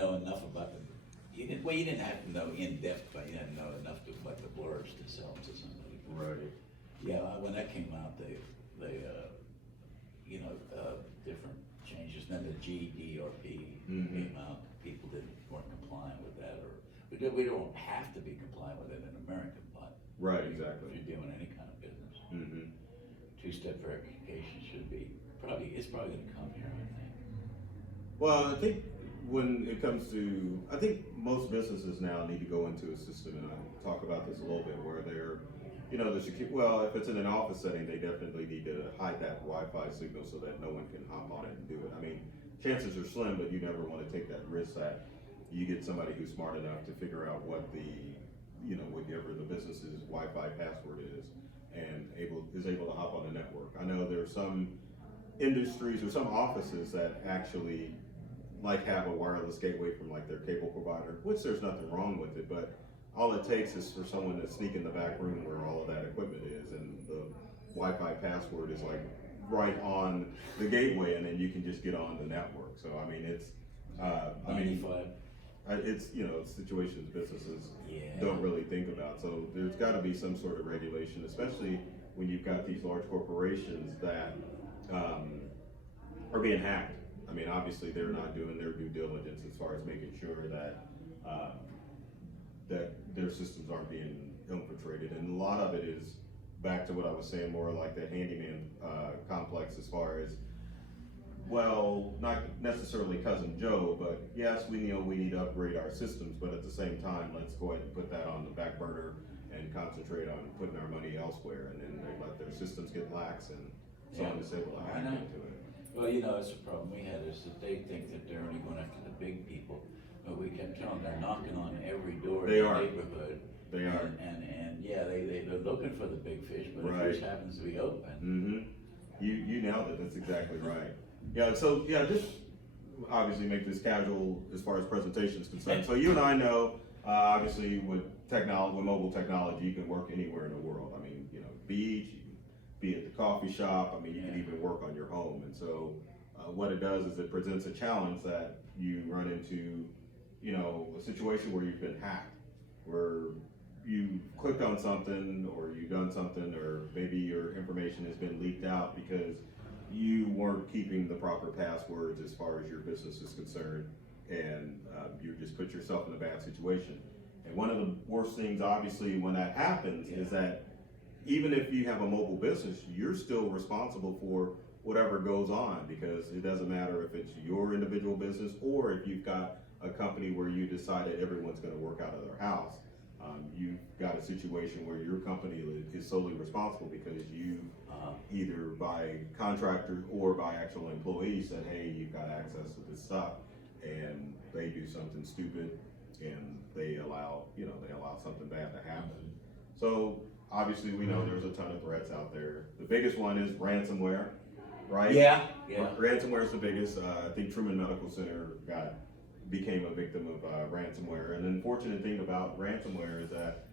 know enough about the, you didn't have to know in depth, but you didn't know enough to, about the blurbs to sell to somebody. Right. Yeah, when that came out, different changes, then the GDRP came out, people weren't compliant with that, or, we don't have to be compliant with it in America, but. Right, exactly. If you're doing any kind of business. Mm-hmm. Two-step verification should be, it's probably gonna come here, I think. Well, I think when it comes to, I think most businesses now need to go into a system, and I talk about this a little bit, where they're, well, if it's in an office setting, they definitely need to hide that Wi-Fi signal so that no one can hop on it and do it. I mean, chances are slim, but you never want to take that risk that you get somebody who's smart enough to figure out what whatever the business's Wi-Fi password is, and is able to hop on the network. I know there are some industries or some offices that actually have a wireless gateway from their cable provider, which there's nothing wrong with it, but all it takes is for someone to sneak in the back room where all of that equipment is, and the Wi-Fi password is right on the gateway, and then you can just get on the network. So I mean, it's it's situations businesses don't really think about. So there's got to be some sort of regulation, especially when you've got these large corporations that are being hacked. I mean, obviously they're not doing their due diligence as far as making sure that that their systems aren't being infiltrated, and a lot of it is back to what I was saying, more like the handyman complex, as far as, well, not necessarily Cousin Joe, but yes, we need to upgrade our systems, but at the same time, let's go ahead and put that on the back burner and concentrate on putting our money elsewhere, and then they let their systems get lax, and someone is able to hack into it. Well, that's the problem we had, is that they think that they're only going after the big people, but we kept telling them they're knocking on every door in the neighborhood. They are. And yeah, they're looking for the big fish, but right. the fish happens to be open. Mm-hmm. You nailed it. That's exactly right. Yeah. So just obviously make this casual as far as presentation is concerned. So you and I know, obviously with mobile technology, you can work anywhere in the world. I mean, beach, you can be at the coffee shop. I mean, you can even work on your home. And so what it does is it presents a challenge that you run into, a situation where you've been hacked, where you clicked on something, or you've done something, or maybe your information has been leaked out because you weren't keeping the proper passwords as far as your business is concerned, and you just put yourself in a bad situation. And one of the worst things, obviously, when that happens is that even if you have a mobile business, you're still responsible for whatever goes on, because it doesn't matter if it's your individual business or if you've got a company where you decided everyone's going to work out of their house. You've got a situation where your company is solely responsible because you either by contractors or by actual employees said, hey, you've got access to this stuff, and they do something stupid and they allow something bad to happen. So obviously we know there's a ton of threats out there. The biggest one is ransomware, right? Yeah. Ransomware is the biggest. I think Truman Medical Center became a victim of ransomware. And the unfortunate thing about ransomware is that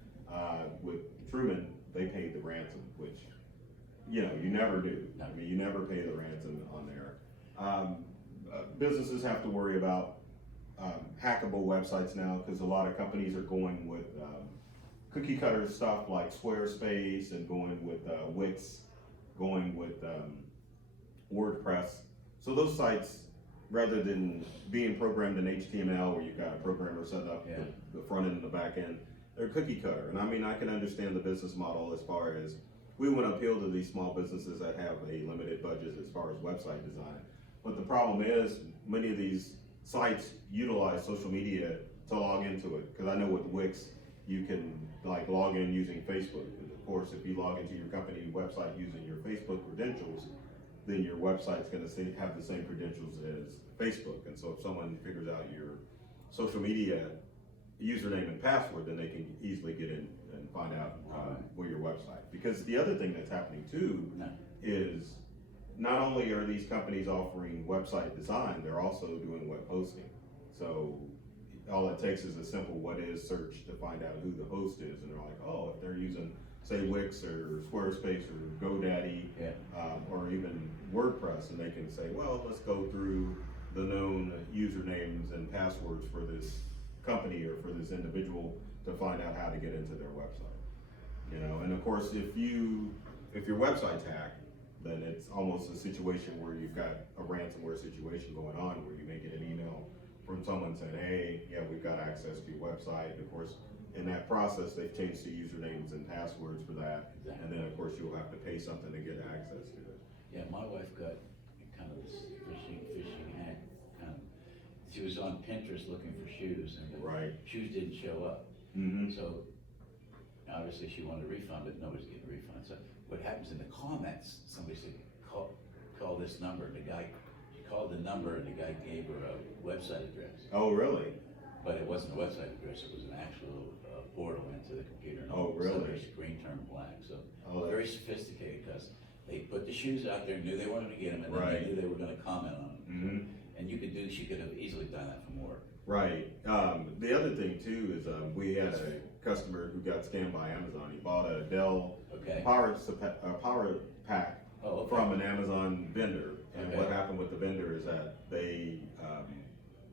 with Truman, they paid the ransom, which you never do. I mean, you never pay the ransom on there. Businesses have to worry about hackable websites now, because a lot of companies are going with cookie cutter stuff like Squarespace, and going with Wix, going with WordPress. So those sites, rather than being programmed in HTML, where you've got a programmer setting up the front end and the back end, they're cookie cutter. And I mean, I can understand the business model as far as we want to appeal to these small businesses that have a limited budget as far as website design. But the problem is, many of these sites utilize social media to log into it. Because I know with Wix, you can log in using Facebook. And of course, if you log into your company website using your Facebook credentials, then your website's going to have the same credentials as Facebook. And so if someone figures out your social media username and password, then they can easily get in and find out where your website. Because the other thing that's happening too is, not only are these companies offering website design, they're also doing web hosting. So all it takes is a simple what is search to find out who the host is, and they're like, oh, if they're using, say, Wix or Squarespace or GoDaddy, or even WordPress, and they can say, well, let's go through the known usernames and passwords for this company or for this individual to find out how to get into their website. You know, and of course, if your website's hacked, then it's almost a situation where you've got a ransomware situation going on where you may get an email from someone saying, hey, yeah, we've got access to your website. And of course, in that process, they've changed the usernames and passwords for that. Exactly. And then of course, you'll have to pay something to get access to it. Yeah, my wife got kind of this phishing hack, she was on Pinterest looking for shoes, and the Right. shoes didn't show up. Mm-hmm. So obviously she wanted a refund, but nobody's getting a refund. So what happens in the comments, somebody said, call this number, and she called the number, and the guy gave her a website address. Oh, really? But it wasn't a website address, it was an actual portal into the computer. And Oh, all of a sudden really? Their screen turned black, so Oh, that's- very sophisticated, because they put the shoes out there, knew they weren't gonna get them, and then Right. they knew they were gonna comment on them. Mm-hmm. And she could have easily done that from work. Right. The other thing too is we had a customer who got scammed by Amazon. He bought a Dell Okay. power pack Oh, okay. from an Amazon vendor, and Okay. what happened with the vendor is that they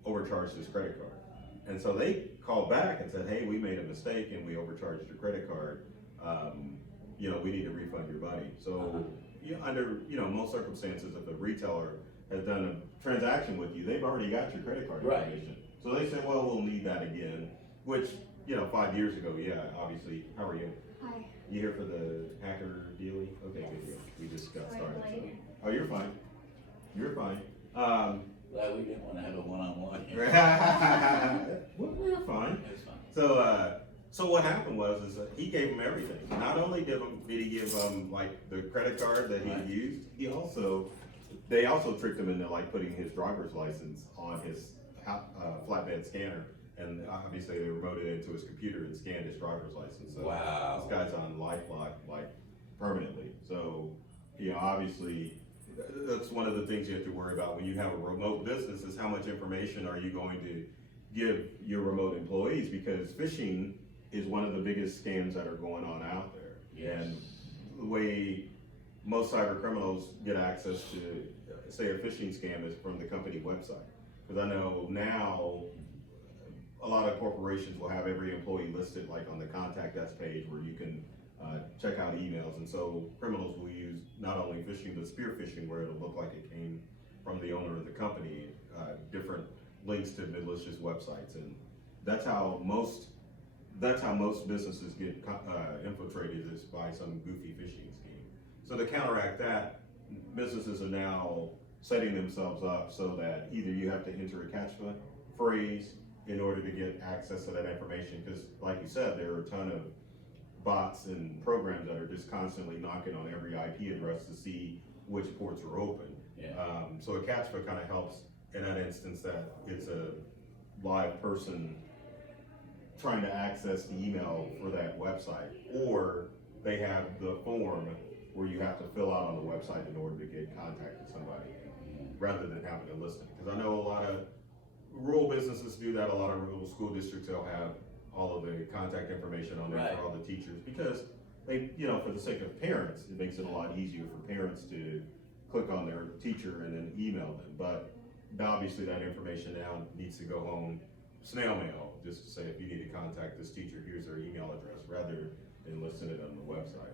overcharged his credit card, and so they called back and said, "Hey, we made a mistake and we overcharged your credit card. You know, we need to refund your money." So, under most circumstances, if a retailer has done a transaction with you, they've already got your credit card Right. information. So they said, "Well, we'll need that again," which 5 years ago, yeah, obviously. How are you? Hi. You here for the hacker dealie? Okay, Yes. good deal. We just got Sorry, started. So. late. Oh, you're fine. You're fine. Glad we didn't wanna have a one-on-one here. We're fine. It's fine. So what happened is that he gave him everything. Not only did he give him like the credit card that he Right. used, they also tricked him into like putting his driver's license on his flatbed scanner, and obviously they remoted it into his computer and scanned his driver's license. So Wow. this guy's on LifeLock like permanently. So obviously that's one of the things you have to worry about when you have a remote business is how much information are you going to give your remote employees, because phishing is one of the biggest scams that are going on out there. Yes. And the way most cyber criminals get access to, say, a phishing scam is from the company website. Because I know now a lot of corporations will have every employee listed like on the contact us page where you can check out emails. And so criminals will use not only phishing, but spear phishing, where it'll look like it came from the owner of the company, different links to malicious websites. And that's how most businesses get infiltrated, is by some goofy phishing scheme. So to counteract that, businesses are now setting themselves up so that either you have to enter a catchment phrase in order to get access to that information, because like you said, there are a ton of bots and programs that are just constantly knocking on every IP address to see which ports are open. Yeah. So a catchment kind of helps in that instance, that it's a live person trying to access the email for that website, or they have the form where you have to fill out on the website in order to get contact with somebody, rather than having to list it. Because I know a lot of rural businesses do that. A lot of rural school districts, they'll have all of the contact information on there Right. for all the teachers, because they, for the sake of parents, it makes it a lot easier for parents to click on their teacher and then email them. But obviously that information now needs to go home snail mail, just to say, if you need to contact this teacher, here's their email address, rather than listing it on the website.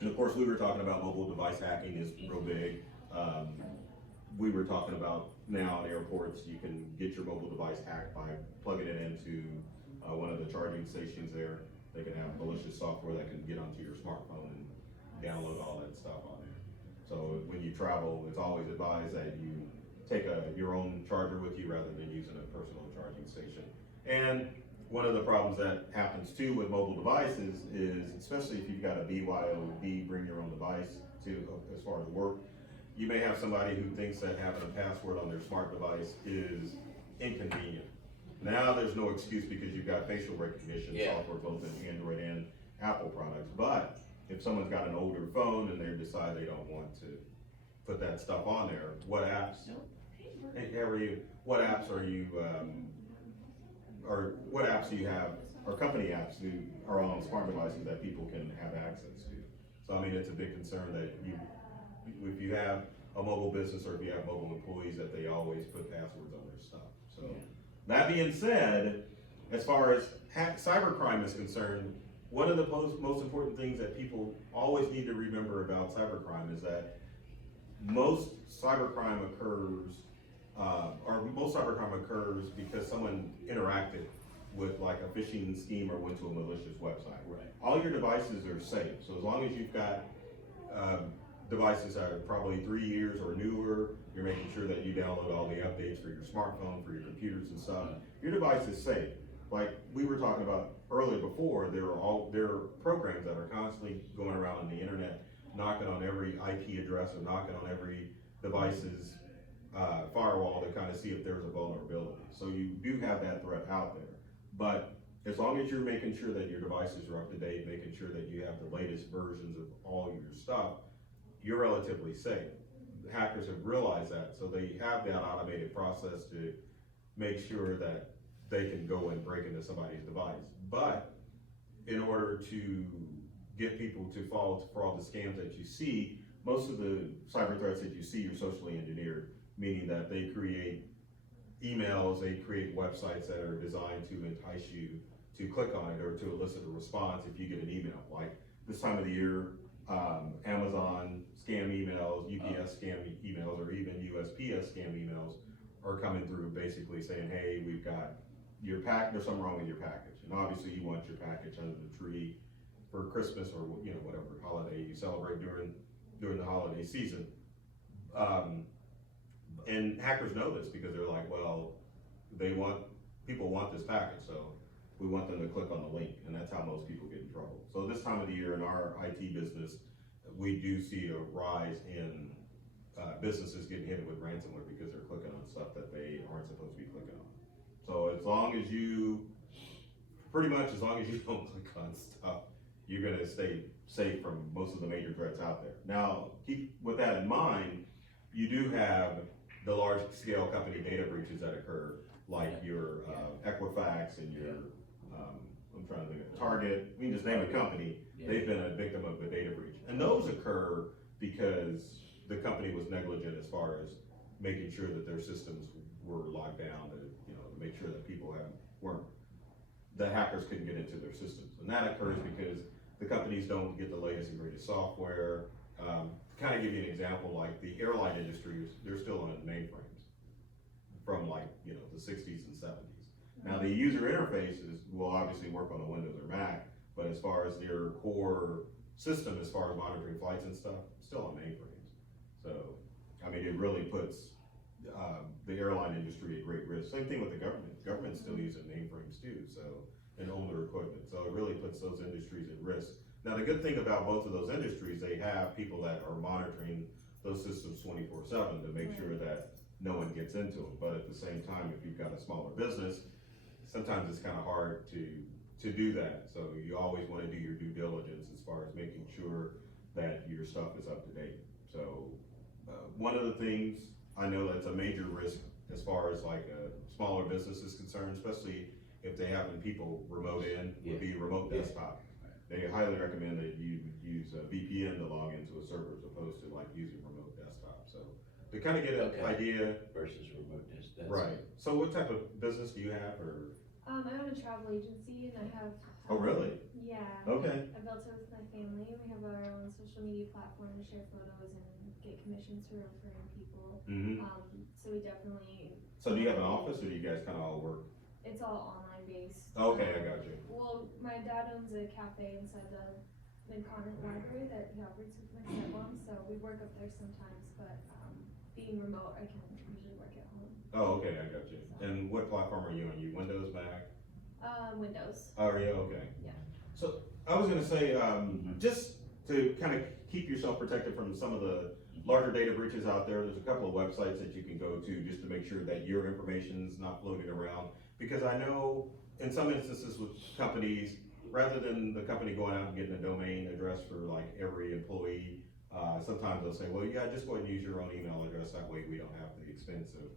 And of course, we were talking about mobile device hacking is real big. We were talking about now in airports, you can get your mobile device hacked by plugging it into one of the charging stations there. They can have malicious software that can get onto your smartphone and download all that stuff on there. So when you travel, it's always advised that you take your own charger with you rather than using a personal charging station. And one of the problems that happens too with mobile devices is, especially if you've got a BYOD, bring your own device, to as far as work, you may have somebody who thinks that having a password on their smart device is inconvenient. Now there's no excuse, because you've got facial recognition software both in Android and Apple products. But if someone's got an older phone and they decide they don't want to put that stuff on there, what apps? Hey, how are you? What apps are you? Or what apps do you have? Or company apps do are on smart devices that people can have access to? So I mean, it's a big concern that if you have a mobile business or if you have mobile employees that they always put passwords on their stuff. So Yeah. that being said, as far as cybercrime is concerned, one of the most important things that people always need to remember about cybercrime is that most cybercrime occurs, because someone interacted with like a phishing scheme or went to a malicious website. Right. All your devices are safe, so as long as you've got devices that are probably 3 years or newer, you're making sure that you download all the updates for your smartphone, for your computers and stuff. Your device is safe. Like we were talking about earlier before, there are programs that are constantly going around on the internet, knocking on every IP address or knocking on every device's firewall to kind of see if there's a vulnerability. So you do have that threat out there. But as long as you're making sure that your devices are up to date, making sure that you have the latest versions of all your stuff, you're relatively safe. The hackers have realized that, so they have that automated process to make sure that they can go and break into somebody's device. But in order to get people to fall for all the scams that you see, most of the cyber threats that you see are socially engineered, meaning that they create emails, they create websites that are designed to entice you to click on it or to elicit a response if you get an email. Like this time of the year, Amazon scam emails, UPS scam emails, or even USPS scam emails are coming through basically saying, hey, we've got your there's something wrong with your package. And obviously you want your package under the tree for Christmas or whatever holiday you celebrate during the holiday season. And hackers know this because they're like, well, people want this package, so we want them to click on the link, and that's how most people get in trouble. So this time of the year in our IT business, we do see a rise in businesses getting hit with ransomware because they're clicking on stuff that they aren't supposed to be clicking on. So as long as you don't click on stuff, you're gonna stay safe from most of the major threats out there. Now, keep with that in mind, you do have the large scale company data breaches that occur, like your Equifax and your, I'm trying to think of Target, we can just name a company, they've been a victim of a data breach. And those occur because the company was negligent as far as making sure that their systems were locked down to make sure that people the hackers couldn't get into their systems. And that occurs because the companies don't get the latest and greatest software. To kind of give you an example, like the airline industry, they're still on mainframes from the 60s and 70s. Now the user interfaces will obviously work on a Windows or Mac, but as far as their core system, as far as monitoring flights and stuff, still on mainframes. So, I mean, it really puts the airline industry at great risk. Same thing with the government. Government's still using mainframes too, so, and older equipment. So it really puts those industries at risk. Now, the good thing about both of those industries, they have people that are monitoring those systems 24/7 to make sure that no one gets into them. But at the same time, if you've got a smaller business, sometimes it's kind of hard to do that. So you always want to do your due diligence as far as making sure that your stuff is up to date. So one of the things I know that's a major risk as far as like a smaller business is concerned, especially if they have people remote in, would be remote desktop. They highly recommend that you use a VPN to log into a server as opposed to like using remote desktop. So to kind of get an idea versus remote desktop. Right. So what type of business do you have, or? I own a travel agency and I have. Oh, really? Yeah. Okay. I built it with my family. We have our own social media platform to share photos and get commissions for referring people. Mm-hmm. So we definitely. So do you have an office, or do you guys kind of all work? It's all online based. Okay, I got you. Well, my dad owns a cafe inside the Mid-Continent Library that he operates with my stepmom, so we work up there sometimes, but being remote, I can usually work at home. Oh, okay, I got you. And what platform are you on? You Windows, Mac? Windows. Oh, yeah, okay. Yeah. So I was gonna say, just to kind of keep yourself protected from some of the larger data breaches out there, there's a couple of websites that you can go to just to make sure that your information is not floating around. Because I know in some instances with companies, rather than the company going out and getting a domain address for like every employee, sometimes they'll say, well, yeah, just go ahead and use your own email address. That way we don't have the expense of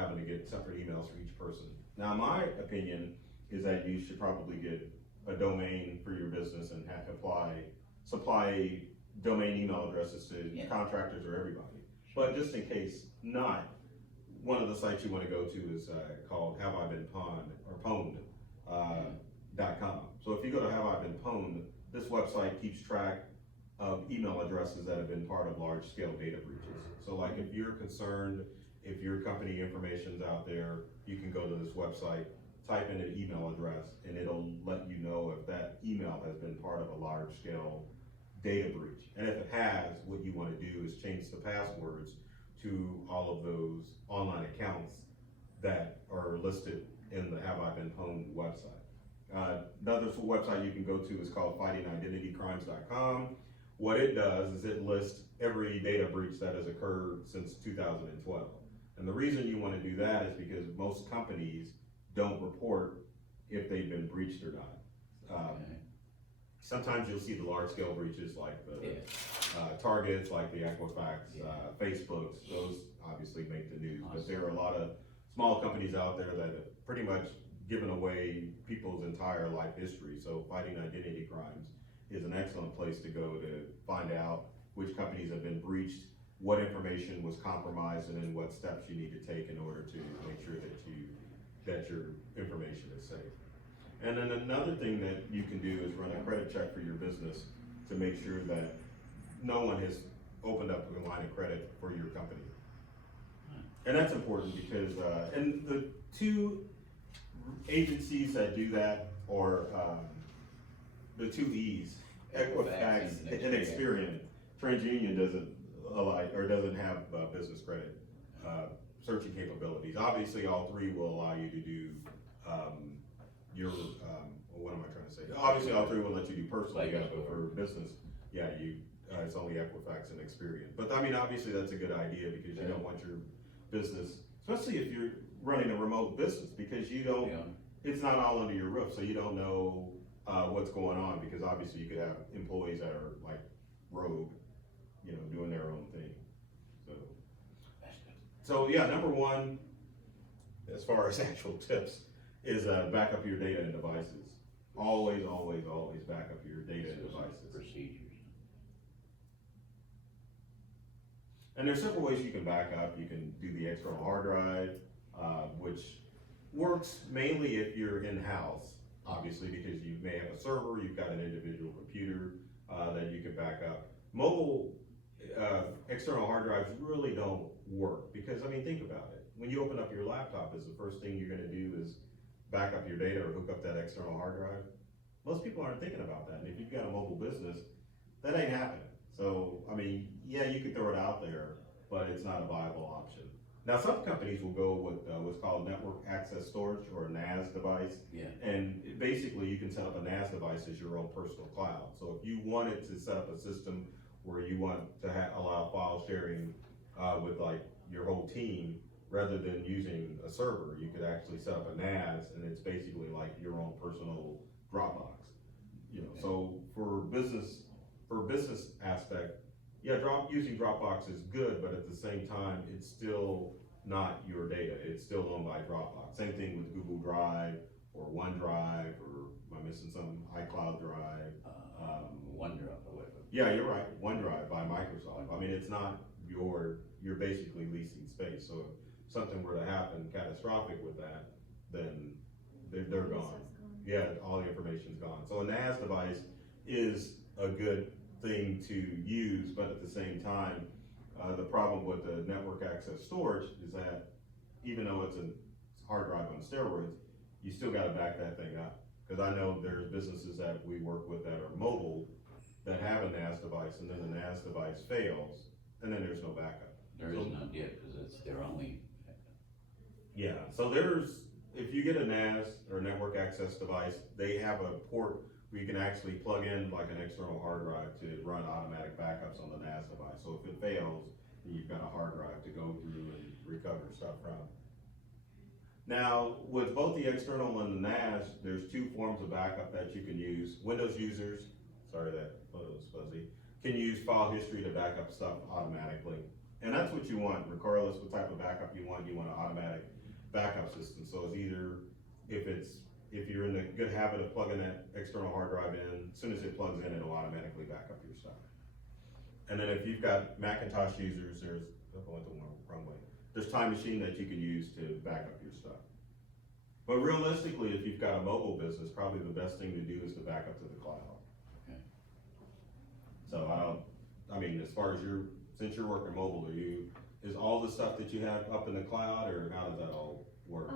having to get separate emails for each person. Now, my opinion is that you should probably get a domain for your business and supply domain email addresses to contractors or everybody. But just in case not, one of the sites you wanna go to is, called Have I Been Pwned, or Pwned, .com. So if you go to Have I Been Pwned, this website keeps track of email addresses that have been part of large-scale data breaches. So like if you're concerned, if your company information's out there, you can go to this website, type in an email address, and it'll let you know if that email has been part of a large-scale data breach. And if it has, what you wanna do is change the passwords to all of those online accounts that are listed in the Have I Been Pwned website. Another website you can go to is called fightingidentitycrimes.com. What it does is it lists every data breach that has occurred since 2012. And the reason you want to do that is because most companies don't report if they've been breached or not. Sometimes you'll see the large scale breaches like the Targets, like the Equifax, Facebooks, those obviously make the news, but there are a lot of small companies out there that have pretty much given away people's entire life history. So Fighting Identity Crimes is an excellent place to go to find out which companies have been breached, what information was compromised, and then what steps you need to take in order to make sure that your information is safe. And then another thing that you can do is run a credit check for your business to make sure that no one has opened up a line of credit for your company. And that's important because, and the two agencies that do that are the two E's, Equifax and Experian. TransUnion doesn't doesn't have business credit searching capabilities. Obviously, all three will allow you to do your what am I trying to say? Obviously, all three will let you do personal, but for business, it's only Equifax and Experian. But I mean, obviously, that's a good idea because you don't want your business, especially if you're running a remote business, because you don't. It's not all under your roof, so you don't know what's going on, because obviously you could have employees that are like rogue, doing their own thing. So yeah, number one, as far as actual tips, is back up your data and devices. Always, always, always back up your data and devices. Procedures. And there's several ways you can back up. You can do the external hard drive, which works mainly if you're in-house, obviously, because you may have a server, you've got an individual computer that you can back up. Mobile external hard drives really don't work because, I mean, think about it. When you open up your laptop, is the first thing you're gonna do is back up your data or hook up that external hard drive? Most people aren't thinking about that. And if you've got a mobile business, that ain't happening. So, I mean, yeah, you can throw it out there, but it's not a viable option. Now, some companies will go with what's called network access storage, or a NAS device. And basically you can set up a NAS device as your own personal cloud. So if you wanted to set up a system where you want to allow file sharing with like your whole team, rather than using a server, you could actually set up a NAS, and it's basically like your own personal Dropbox. So for business aspect, using Dropbox is good, but at the same time, it's still not your data. It's still owned by Dropbox. Same thing with Google Drive or OneDrive, or am I missing something? iCloud Drive. OneDrive or whatever. Yeah, you're right. OneDrive by Microsoft. I mean, it's not you're basically leasing space. So if something were to happen catastrophic with that, then they're gone. Yeah, all the information's gone. So a NAS device is a good thing to use, but at the same time, the problem with the network access storage is that even though it's a hard drive on steroids, you still got to back that thing up. Because I know there's businesses that we work with that are mobile that have a NAS device, and then the NAS device fails, and then there's no backup. There is none yet, because it's their only. Yeah, so if you get a NAS or network access device, they have a port where you can actually plug in like an external hard drive to run automatic backups on the NAS device. So if it fails, then you've got a hard drive to go through and recover stuff from. Now, with both the external and the NAS, there's two forms of backup that you can use. Windows users, sorry that photo's fuzzy, can use file history to back up stuff automatically. And that's what you want, regardless what type of backup you want an automatic backup system. So it's either, if you're in the good habit of plugging that external hard drive in, as soon as it plugs in, it'll automatically back up your stuff. And then if you've got Macintosh users, there's I went the wrong way. There's Time Machine that you can use to back up your stuff. But realistically, if you've got a mobile business, probably the best thing to do is to back up to the cloud. Okay. So I mean, as far as since you're working mobile, is all the stuff that you have up in the cloud, or how does that all work?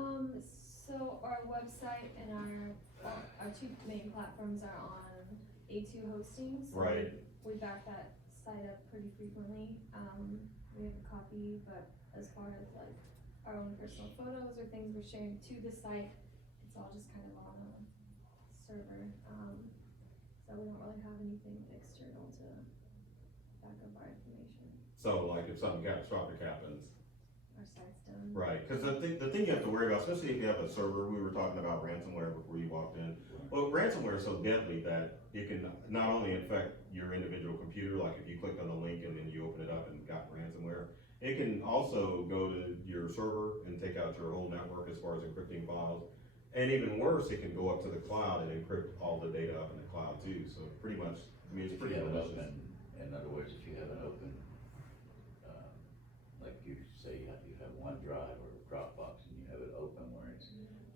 So our website and our two main platforms are on A2 hosting. So Right. We back that site up pretty frequently. We have a copy, but as far as like our own personal photos or things we're sharing to the site, it's all just kind of on a server. So we don't really have anything external to back up our information. So like if something catastrophic happens, Our site's done. right, because the thing you have to worry about, especially if you have a server, we were talking about ransomware before you walked in. Well, ransomware is so deadly that it can not only infect your individual computer, like if you clicked on the link and then you open it up and got ransomware, it can also go to your server and take out your whole network as far as encrypting files. And even worse, it can go up to the cloud and encrypt all the data up in the cloud too. So pretty much, I mean, it's If pretty you have an malicious. open, in other words, if you have an open, like you say, you have OneDrive or Dropbox and you have it open where it's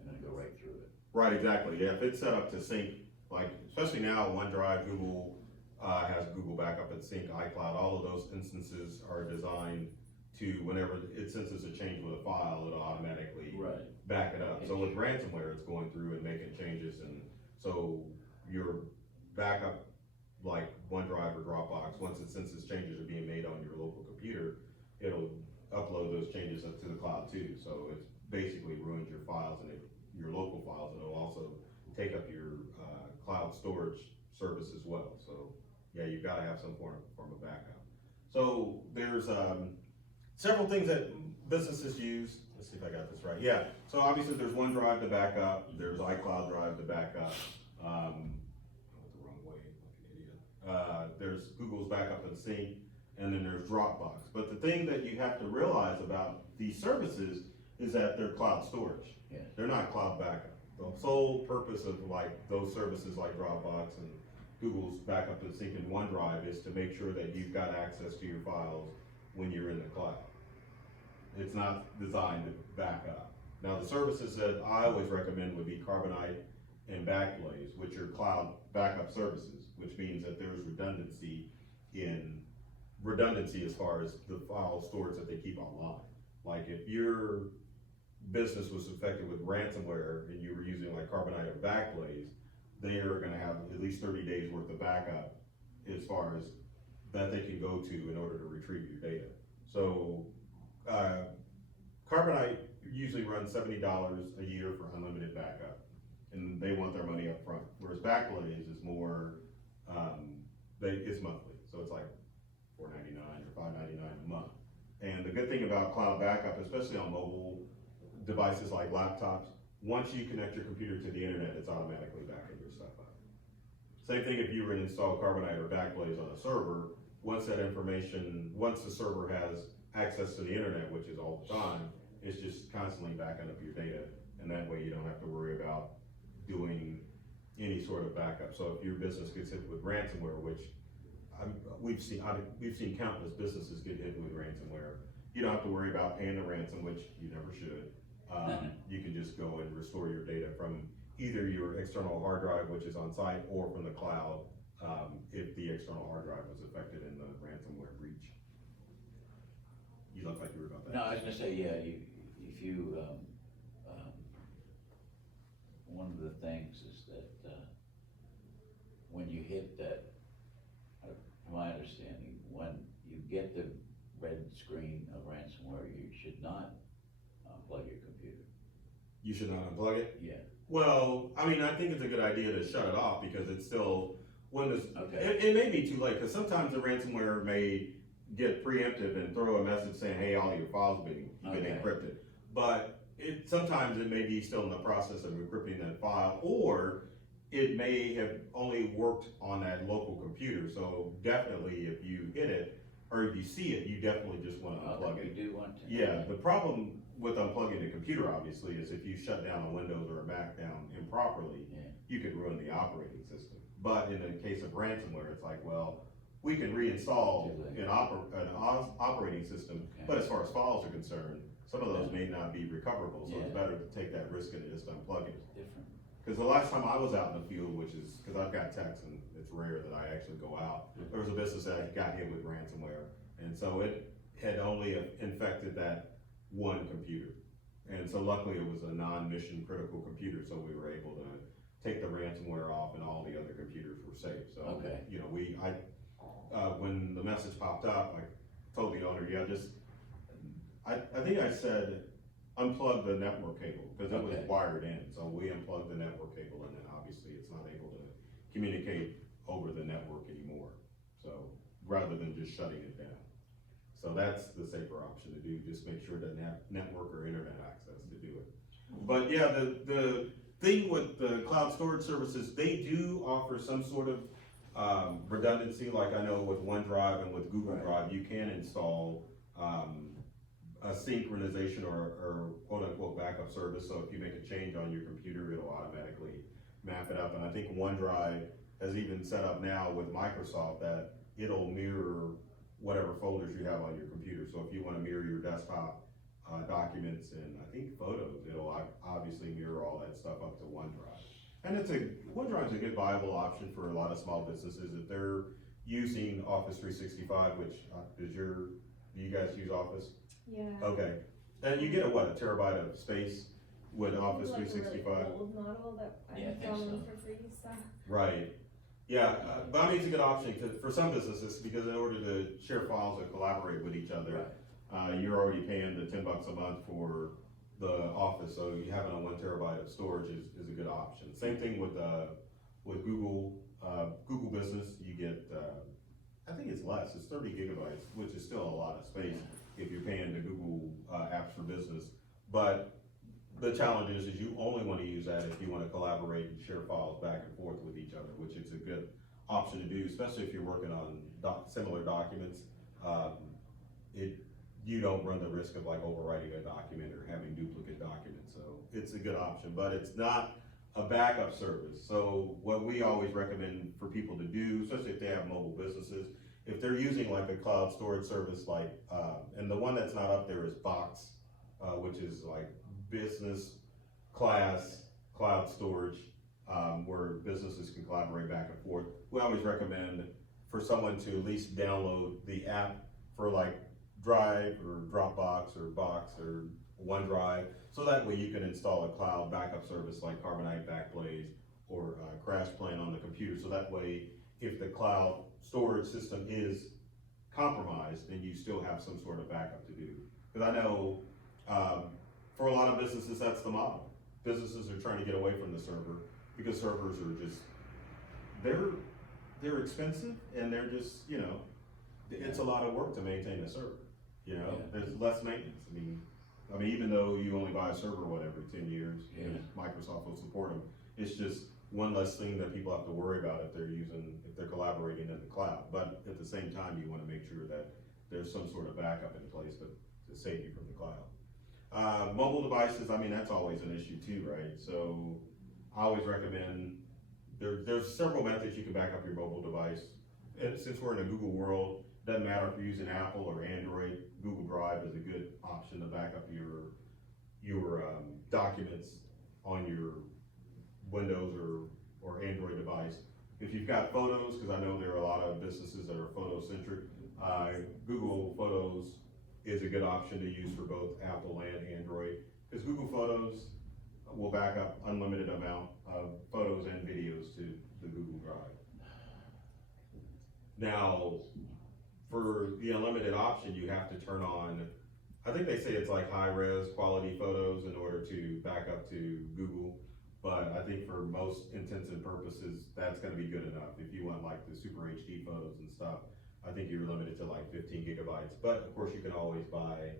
gonna go right through it. Right, exactly. Yeah, if it's set up to sync, like especially now, OneDrive, Google has Google Backup and Sync, iCloud. All of those instances are designed to whenever it senses a change with a file, it'll automatically Right. back it up. So with ransomware, it's going through and making changes, and so your backup, like OneDrive or Dropbox, once it senses changes are being made on your local computer, it'll upload those changes up to the cloud too. So it's basically ruins your files and your local files, and it'll also take up your cloud storage service as well. So yeah, you've got to have some form of backup. So there's several things that businesses use. Let's see if I got this right. Yeah, so obviously there's OneDrive to back up, there's iCloud Drive to back up. I went the wrong way, like an idiot. There's Google's Backup and Sync, and then there's Dropbox. But the thing that you have to realize about these services is that they're cloud storage. Yeah. They're not cloud backup. The sole purpose of like those services like Dropbox and Google's Backup and Sync and OneDrive is to make sure that you've got access to your files when you're in the cloud. It's not designed to back up. Now the services that I always recommend would be Carbonite and Backblaze, which are cloud backup services, which means that there's redundancy as far as the file storage that they keep online. Like if your business was affected with ransomware and you were using like Carbonite or Backblaze, they are gonna have at least 30 days worth of backup as far as that they can go to in order to retrieve your data. So Carbonite usually runs $70 a year for unlimited backup, and they want their money up front. Whereas Backblaze is more, it's monthly, so it's like $4.99 or $5.99 a month. And the good thing about cloud backup, especially on mobile devices like laptops, once you connect your computer to the internet, it's automatically backing your stuff up. Same thing if you were to install Carbonite or Backblaze on a server, once the server has access to the internet, which is all the time, it's just constantly backing up your data, and that way you don't have to worry about doing any sort of backup. So if your business gets hit with ransomware, which we've seen countless businesses get hit with ransomware, you don't have to worry about paying the ransom, which you never should. You can just go and restore your data from either your external hard drive, which is on site, or from the cloud, if the external hard drive was affected in the ransomware breach. You look like you were about that. No, I was gonna say, yeah, if you, one of the things is that, when you hit that, from my understanding, when you get the red screen of ransomware, you should not unplug your computer. You should not unplug it? Yeah. Well, I mean, I think it's a good idea to shut it off because it's still, Okay. it may be too late, because sometimes the ransomware may get preemptive and throw a message saying, hey, all your files have been Okay. encrypted. But sometimes it may be still in the process of encrypting that file, or it may have only worked on that local computer. So definitely if you hit it, or if you see it, you definitely just want to unplug it. You do want to. Yeah, the problem with unplugging the computer, obviously, is if you shut down a Windows or a Mac down improperly, Yeah. you could ruin the operating system. But in the case of ransomware, it's like, well, we can reinstall Okay. an operating system, Okay. but as far as files are concerned, some of those may not be recoverable, so it's Yeah. better to take that risk and just unplug it. Different. Cause the last time I was out in the field, which is, cause I've got techs and it's rare that I actually go out, there was a business that got hit with ransomware. And so it had only infected that one computer. And so luckily it was a non-mission critical computer, so we were able to take the ransomware off and all the other computers were safe. So, Okay. you know, when the message popped up, I told the owner, yeah, just, I think I said, unplug the network cable, because it was Okay. wired in, so we unplugged the network cable, and then obviously it's not able to communicate over the network anymore, so, rather than just shutting it down. So that's the safer option to do, just make sure that network or internet access to do it. But yeah, the thing with the cloud storage services, they do offer some sort of redundancy, like I know with OneDrive and with Google Right. Drive, you can install a synchronization or quote unquote backup service. So if you make a change on your computer, it'll automatically map it up. And I think OneDrive has even set up now with Microsoft that it'll mirror whatever folders you have on your computer. So if you want to mirror your desktop documents and I think photos, it'll obviously mirror all that stuff up to OneDrive. And OneDrive's a good viable option for a lot of small businesses if they're using Office 365, which do you guys use Office? Yeah. Okay, and you get a terabyte of space with Office Like a 365? really old model that Yeah, I I've think downloaded so. for free, so. Right, yeah, but I mean, it's a good option for some businesses, because in order to share files and collaborate with each other, you're already paying the $10 a month for the Office, so you having a 1 terabyte of storage is a good option. Same thing with Google, Google Business, you get, I think it's less, it's 30 gigabytes, which is still a lot of space if you're paying the Google apps for business. But the challenge is you only want to use that if you want to collaborate and share files back and forth with each other, which is a good option to do, especially if you're working on similar documents. You don't run the risk of like overwriting a document or having duplicate documents. So it's a good option, but it's not a backup service. So what we always recommend for people to do, especially if they have mobile businesses, if they're using like a cloud storage service, like, and the one that's not up there is Box, which is like business class cloud storage, where businesses can collaborate back and forth. We always recommend for someone to at least download the app for like Drive or Dropbox or Box or OneDrive, so that way you can install a cloud backup service like Carbonite Backblaze or CrashPlan on the computer, so that way if the cloud storage system is compromised, then you still have some sort of backup to do. Because I know for a lot of businesses, that's the model. Businesses are trying to get away from the server because servers are just, they're expensive and they're just, you know, it's a lot of work to maintain a server. You know, there's less maintenance. I mean, even though you only buy a server, every 10 years, and Microsoft will support them, it's just one less thing that people have to worry about if they're collaborating in the cloud. But at the same time, you want to make sure that there's some sort of backup in place to save you from the cloud. Mobile devices, I mean, that's always an issue too, right? So I always recommend, there's several methods you can back up your mobile device. And since we're in a Google world, doesn't matter if you're using Apple or Android, Google Drive is a good option to back up your documents on your Windows or Android device. If you've got photos, because I know there are a lot of businesses that are photo-centric, Google Photos is a good option to use for both Apple and Android, because Google Photos will back up unlimited amount of photos and videos to the Google Drive. Now, for the unlimited option, you have to turn on, I think they say it's like high-res quality photos in order to back up to Google, but I think for most intents and purposes, that's gonna be good enough. If you want like the super HD photos and stuff, I think you're limited to like 15 gigabytes, but of course you can always buy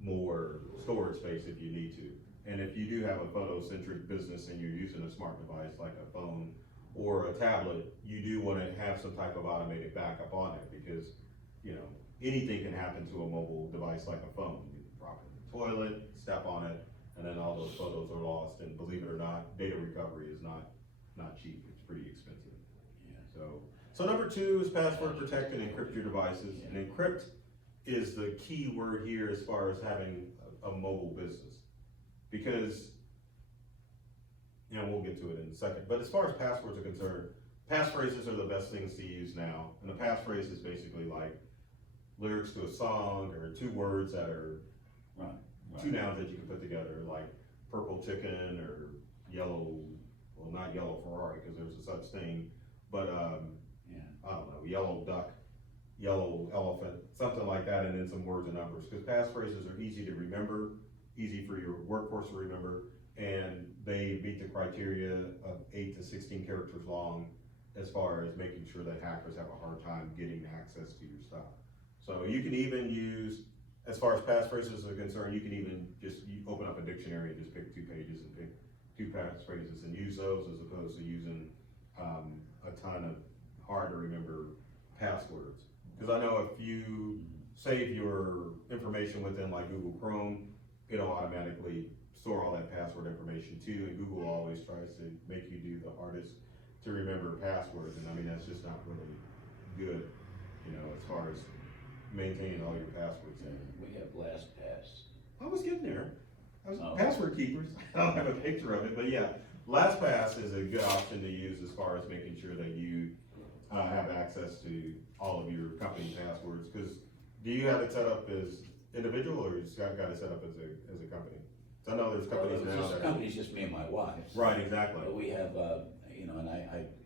more storage space if you need to. And if you do have a photo-centric business and you're using a smart device like a phone or a tablet, you do wanna have some type of automated backup on it, because you know, anything can happen to a mobile device like a phone. You can drop it in the toilet, step on it, and then all those photos are lost. And believe it or not, data recovery is not cheap. It's pretty expensive. Yeah. So So number 2 is password protect and encrypt your devices. And encrypt is the key word here as far as having a mobile business. Because, we'll get to it in a second, but as far as passwords are concerned, passphrases are the best things to use now. And a passphrase is basically like lyrics to a song or 2 words that are Right. 2 nouns that you can put together, like purple chicken or yellow, well, not yellow Ferrari because there's a such thing, but I don't know, yellow duck, yellow elephant, something like that, and then some words and numbers. Because passphrases are easy to remember, easy for your workforce to remember, and they meet the criteria of 8 to 16 characters long as far as making sure that hackers have a hard time getting access to your stuff. So you can even use, as far as passphrases are concerned, you can even just open up a dictionary and just pick 2 pages and pick 2 passphrases and use those as opposed to using a ton of hard to remember passwords. Because I know if you save your information within like Google Chrome, it'll automatically store all that password information too, and Google always tries to make you do the hardest to remember passwords, and I mean, that's just not really good, as far as maintaining all your passwords. We have LastPass. I was getting there. I was Oh. password keepers. I don't have a picture of it, but yeah, LastPass is a good option to use as far as making sure that you have access to all of your company passwords. Because do you have it set up as individual, or you just got it set up as a company? So I know there's companies now that Company's just me and my wife. right, exactly. But we have, and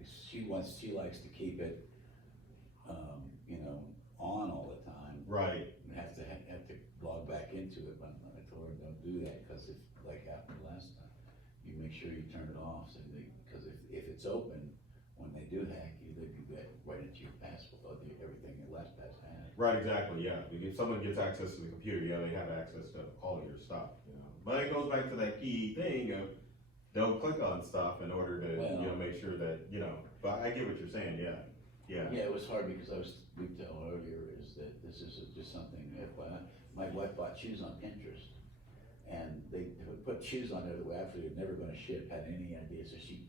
she likes to keep it, on all the time. Right. And have to log back into it, but I told her don't do that, cause if, like happened last time, you make sure you turn it off, so cause if it's open, when they do hack you, they do that right into your password, everything that LastPass has. Right, exactly, yeah. If someone gets access to the computer, they have access to all of your stuff, But it goes back to that key thing of don't click on stuff in order to, make sure that, but I get what you're saying, yeah. Yeah, it was hard because we told earlier is that this is just something, my wife bought shoes on Pinterest. And they put shoes on there that were absolutely never gonna ship, had any idea, so she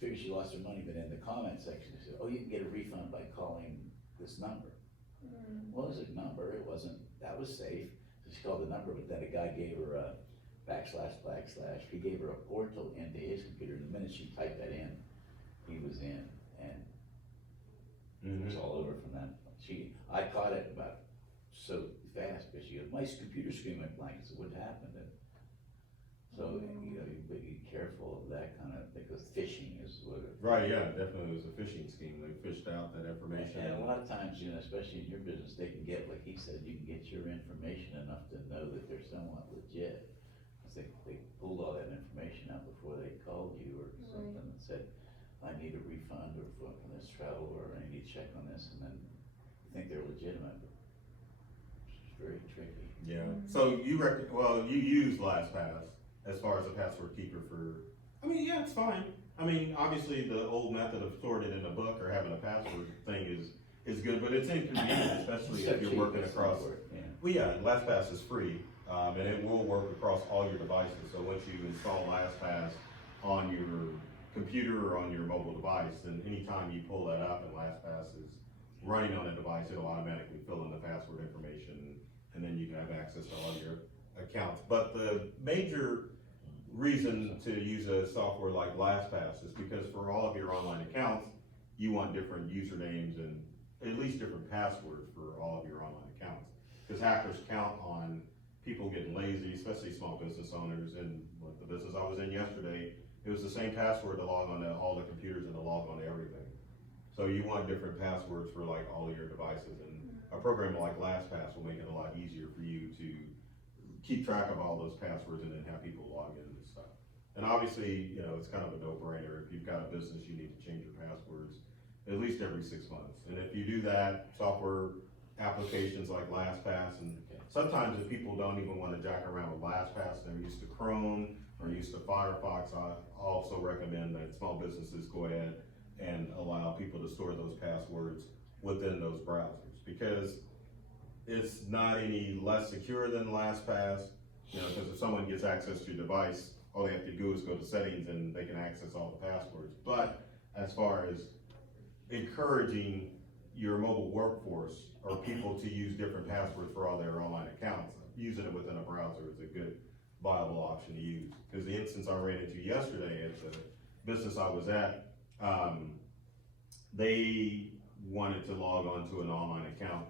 figured she lost her money, but in the comment section, they said, oh, you can get a refund by calling this number. Well, it was a number, it wasn't, that was safe, so she called the number, but then a guy gave her a //, he gave her a portal into his computer, and the minute she typed that in, he was in, and it was all over from that. I caught it about so fast, but she goes, my computer screen went blank, so what happened? And so, you be careful of that kind of, because phishing is what it. Right, yeah, definitely was a phishing scheme, they fished out that information. And a lot of times, especially in your business, they can get, like he said, you can get your information enough to know that they're somewhat legit. Cause they pulled all that information out before they called you or something and said, I need a refund or from this travel, or I need to check on this, and then you think they're legitimate, but it's very tricky. Yeah, so you use LastPass as far as a password keeper for, yeah, it's fine. Obviously the old method of storing it in a book or having a password thing is good, but it's inconvenient, especially if you're working across. Well, yeah, LastPass is free, and it will work across all your devices. So once you install LastPass on your computer or on your mobile device, then anytime you pull that up and LastPass is running on a device, it'll automatically fill in the password information, and then you can have access to all your accounts. But the major reason to use a software like LastPass is because for all of your online accounts, you want different usernames and at least different passwords for all of your online accounts. Because hackers count on people getting lazy, especially small business owners. And like the business I was in yesterday, it was the same password to log on to all the computers and to log on to everything. So you want different passwords for like all of your devices, and a program like LastPass will make it a lot easier for you to keep track of all those passwords and then have people log in and stuff. And obviously, it's kind of a no-brainer. If you've got a business, you need to change your passwords at least every 6 months. And if you do that, software applications like LastPass, and sometimes if people don't even want to jack around with LastPass, they're used to Chrome or used to Firefox, I also recommend that small businesses go ahead and allow people to store those passwords within those browsers, because it's not any less secure than LastPass, because if someone gets access to your device, all they have to do is go to settings and they can access all the passwords. But as far as encouraging your mobile workforce or people to use different passwords for all their online accounts. Using it within a browser is a good viable option to use. Because the instance I ran into yesterday at the business I was at, they wanted to log on to an online account.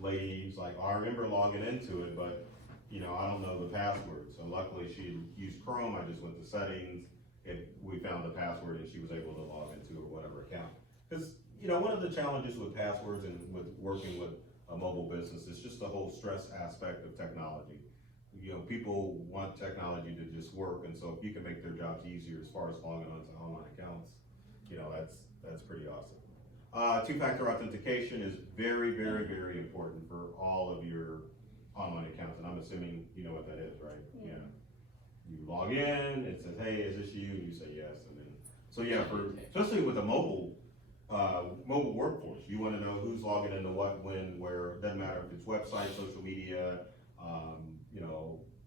Lady's like, oh, I remember logging into it, but I don't know the password. So luckily she used Chrome. I just went to settings, we found the password, and she was able to log into or whatever account. Because one of the challenges with passwords and with working with a mobile business is just the whole stress aspect of technology. People want technology to just work, and so if you can make their jobs easier as far as logging onto online accounts, that's pretty awesome. Two-factor authentication is very, very, very important for all of your online accounts, and I'm assuming you know what that is, right? Yeah. You log in, it says, hey, is this you? And you say yes, and then, so yeah, especially with a mobile workforce, you wanna know who's logging into what, when, where. It doesn't matter if it's website, social media,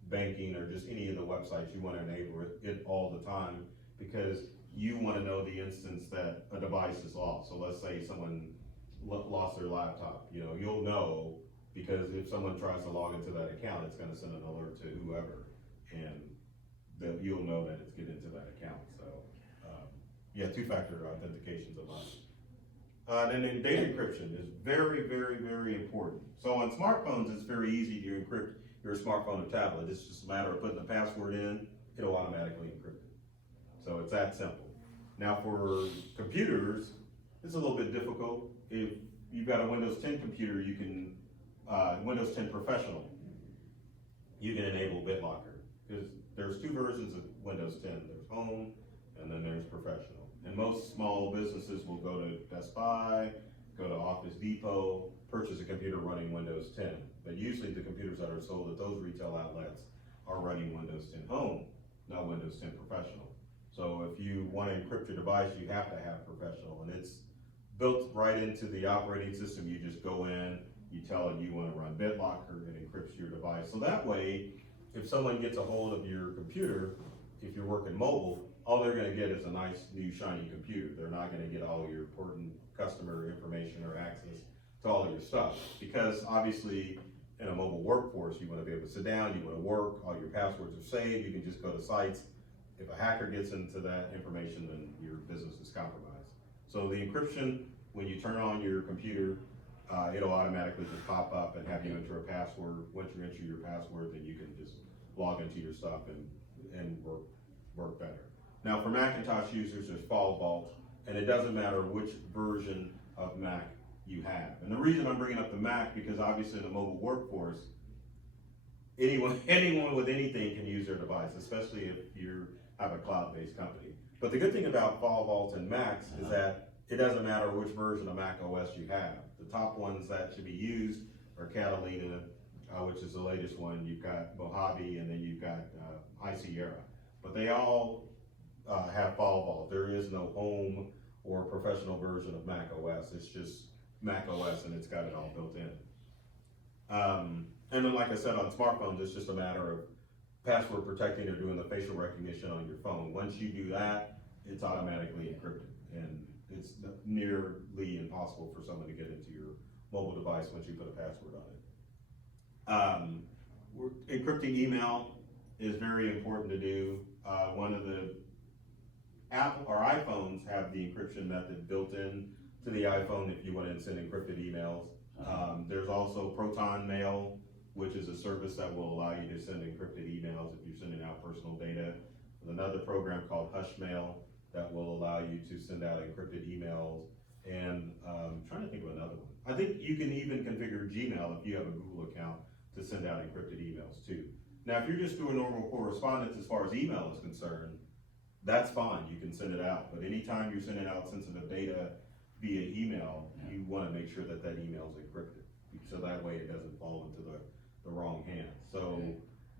banking, or just any of the websites. You wanna enable it all the time, because you wanna know the instance that a device is lost. So let's say someone lost their laptop, you'll know, because if someone tries to log into that account, it's gonna send an alert to whoever, and you'll know that it's getting into that account. So, yeah, two-factor authentication is a must. And then data encryption is very, very, very important. So on smartphones, it's very easy to encrypt your smartphone or tablet. It's just a matter of putting a password in, it'll automatically encrypt it. So it's that simple. Now for computers, it's a little bit difficult. If you've got a Windows 10 computer, you can, Windows 10 Professional, you can enable BitLocker. Because there's two versions of Windows 10. There's Home, and then there's Professional. And most small businesses will go to Best Buy, go to Office Depot, purchase a computer running Windows 10. But usually the computers that are sold at those retail outlets are running Windows 10 Home, not Windows 10 Professional. So if you want to encrypt your device, you have to have Professional, and it's built right into the operating system. You just go in, you tell it you want to run BitLocker, it encrypts your device. So that way, if someone gets a hold of your computer, if you're working mobile, all they're gonna get is a nice new shiny computer. They're not gonna get all your important customer information or access to all of your stuff. Because obviously, in a mobile workforce, you wanna be able to sit down, you wanna work, all your passwords are saved, you can just go to sites. If a hacker gets into that information, then your business is compromised. So the encryption, when you turn on your computer, it'll automatically just pop up and have you enter a password. Once you enter your password, then you can just log into your stuff and work better. Now for Macintosh users, there's Fall Vault, and it doesn't matter which version of Mac you have. And the reason I'm bringing up the Mac, because obviously in the mobile workforce, anyone with anything can use their device, especially if you have a cloud-based company. But the good thing about Fall Vault and Macs is that it doesn't matter which version of Mac OS you have. The top ones that should be used are Catalina, which is the latest one. You've got Mojave, and then you've got High Sierra. But they all have Fall Vault. There is no home or professional version of Mac OS. It's just Mac OS, and it's got it all built in. And then, like I said, on smartphones, it's just a matter of password protecting or doing the facial recognition on your phone. Once you do that, it's automatically encrypted, and it's nearly impossible for someone to get into your mobile device once you put a password on it. Encrypting email is very important to do. One of the Apple or iPhones have the encryption method built in to the iPhone if you want to send encrypted emails. There's also Proton Mail, which is a service that will allow you to send encrypted emails if you're sending out personal data. There's another program called Hush Mail that will allow you to send out encrypted emails. And I'm trying to think of another one. I think you can even configure Gmail if you have a Google account to send out encrypted emails too. Now, if you're just doing normal correspondence as far as email is concerned, that's fine, you can send it out. But anytime you're sending out sensitive data via email, you want to make sure that that email is encrypted, so that way it doesn't fall into the wrong hands. So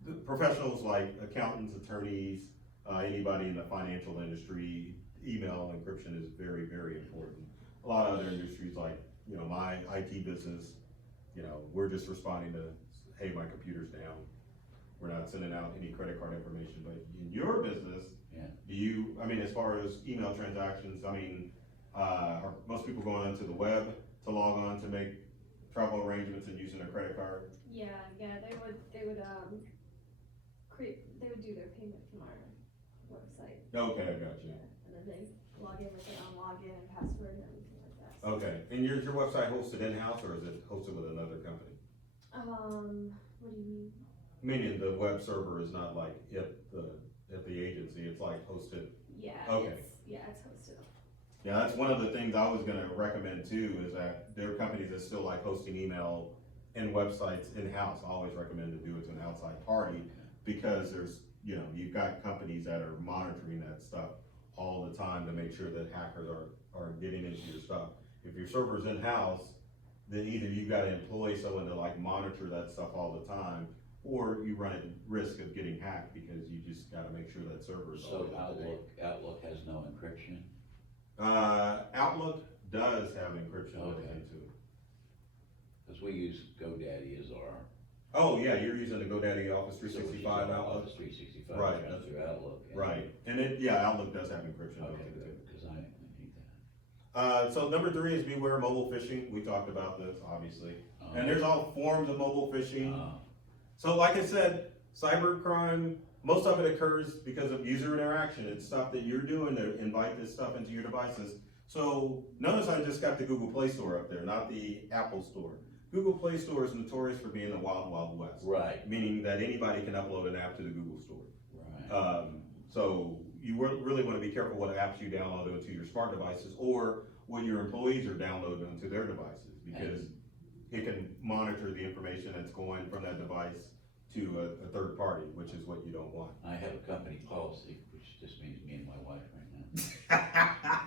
the professionals like accountants, attorneys, anybody in the financial industry, email encryption is very, very important. A lot of other industries, like my IT business, we're just responding to, hey, my computer's down. We're not sending out any credit card information. But in your business, do you, as far as email transactions, Most people going onto the web to log on to make travel arrangements and using a credit card? Yeah, they would do their payment from our website. Okay, I got you. And then they log in with their own login and password and everything like that. So. Okay, and your website hosted in-house or is it hosted with another company? What do you mean? Meaning the web server is not like at the agency, it's like hosted. Yeah. Okay. It's hosted. Yeah, that's one of the things I was gonna recommend too, is that there are companies that still like hosting email and websites in-house. I always recommend to do it to an outside party, because there's, you've got companies that are monitoring that stuff all the time to make sure that hackers are getting into your stuff. If your server's in-house, then either you've gotta employ someone to like monitor that stuff all the time, or you run at risk of getting hacked because you just gotta make sure that server's So always up to date. Outlook has no encryption? Outlook does have encryption built Okay. into it. Cause we use GoDaddy as our. Oh, yeah, you're using the GoDaddy Office 365 Outlook? Office 365, Right. runs through Outlook. and- Right, and Outlook does have encryption built Okay, into it. good, cause I need that. So number 3 is beware mobile phishing. We talked about this, obviously. Oh. And there's all forms of mobile phishing. Oh. So like I said, cybercrime, most of it occurs because of user interaction. It's stuff that you're doing to invite this stuff into your devices. So notice I just got the Google Play Store up there, not the Apple Store. Google Play Store is notorious for being the wild, wild west. Right, Meaning that anybody can upload an app to the Google Store. right. So you really want to be careful what apps you download onto your smart devices or what your employees are downloading onto their devices, because it can monitor the information that's going from that device to a third party, which is what you don't want. I have a company policy, which just means me and my wife right now.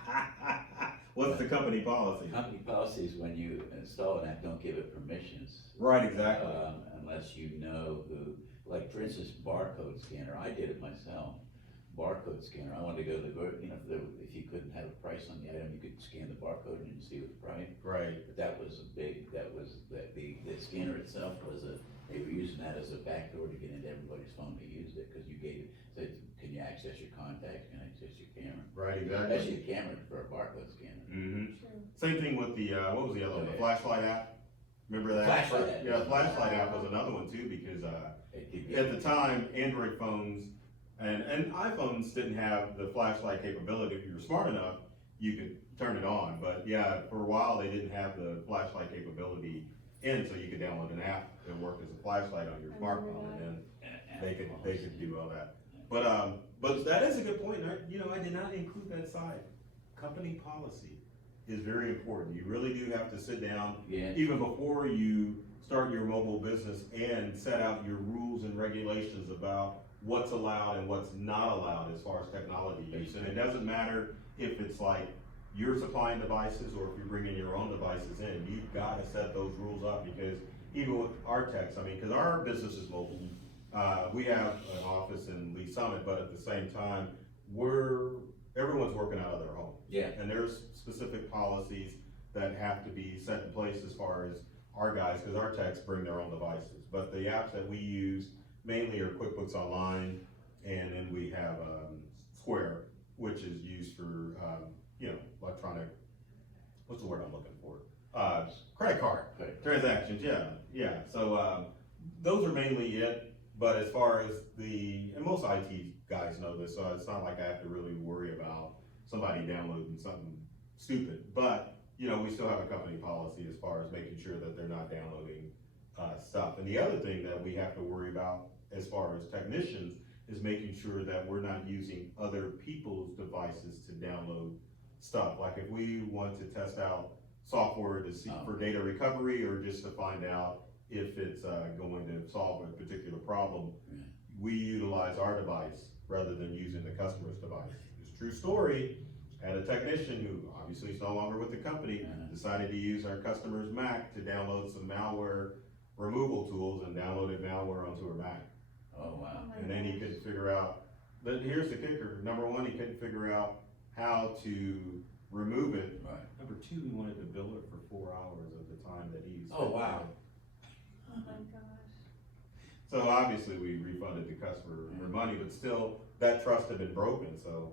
What's the company policy? Company policy is when you install an app, don't give it permissions. Right, exactly. Unless you know who, like for instance, barcode scanner, I did it myself. Barcode scanner, I wanted to go to if you couldn't have a price on the item, you could scan the barcode and see what the price. Right. But the scanner itself they were using that as a backdoor to get into everybody's phone. They used it, cause you said, can you access your contacts, can I access your camera? Right, exactly. Especially a camera for a barcode scanner. Mm-hmm. Sure. Same thing with the, what was the other one? The flashlight app? Remember that? Flashlight app. Yeah, the flashlight app was another one too, because, It could be- at the time, Android phones and iPhones didn't have the flashlight capability. If you were smart enough, you could turn it on. But yeah, for a while, they didn't have the flashlight capability in, so you could download an app that worked as a flashlight on your I remember smartphone, that. and then they could do all that. But that is a good point. I did not include that side. Company policy is very important. You really do have to sit down, Yeah. even before you start your mobile business, and set out your rules and regulations about what's allowed and what's not allowed as far as technology use. And it doesn't matter if it's like you're supplying devices or if you're bringing your own devices in. You've got to set those rules up, because even with our techs, because our business is mobile. We have an office in Lee Summit, but at the same time, everyone's working out of their home. Yeah. And there's specific policies that have to be set in place as far as our guys, because our techs bring their own devices. But the apps that we use mainly are QuickBooks Online, and then we have Square, which is used for electronic. What's the word I'm looking for? Credit card transactions. Yeah. So those are mainly it. But as far as and most IT guys know this, so it's not like I have to really worry about somebody downloading something stupid. But we still have a company policy as far as making sure that they're not downloading stuff. And the other thing that we have to worry about as far as technicians is making sure that we're not using other people's devices to download stuff. Like if we want to test out software to see for data recovery, or just to find out if it's going to solve a particular problem, we utilize our device rather than using the customer's device. It's a true story. Had a technician who obviously is no longer with the company, decided to use our customer's Mac to download some malware removal tools and downloaded malware onto her Mac. Oh, wow. And then he couldn't figure out, but here's the kicker. Number one, he couldn't figure out how to remove it. Right. Number two, he wanted to bill it for 4 hours of the time that he spent. Oh, wow. Oh my gosh. So obviously we refunded the customer her money, but still that trust had been broken. So,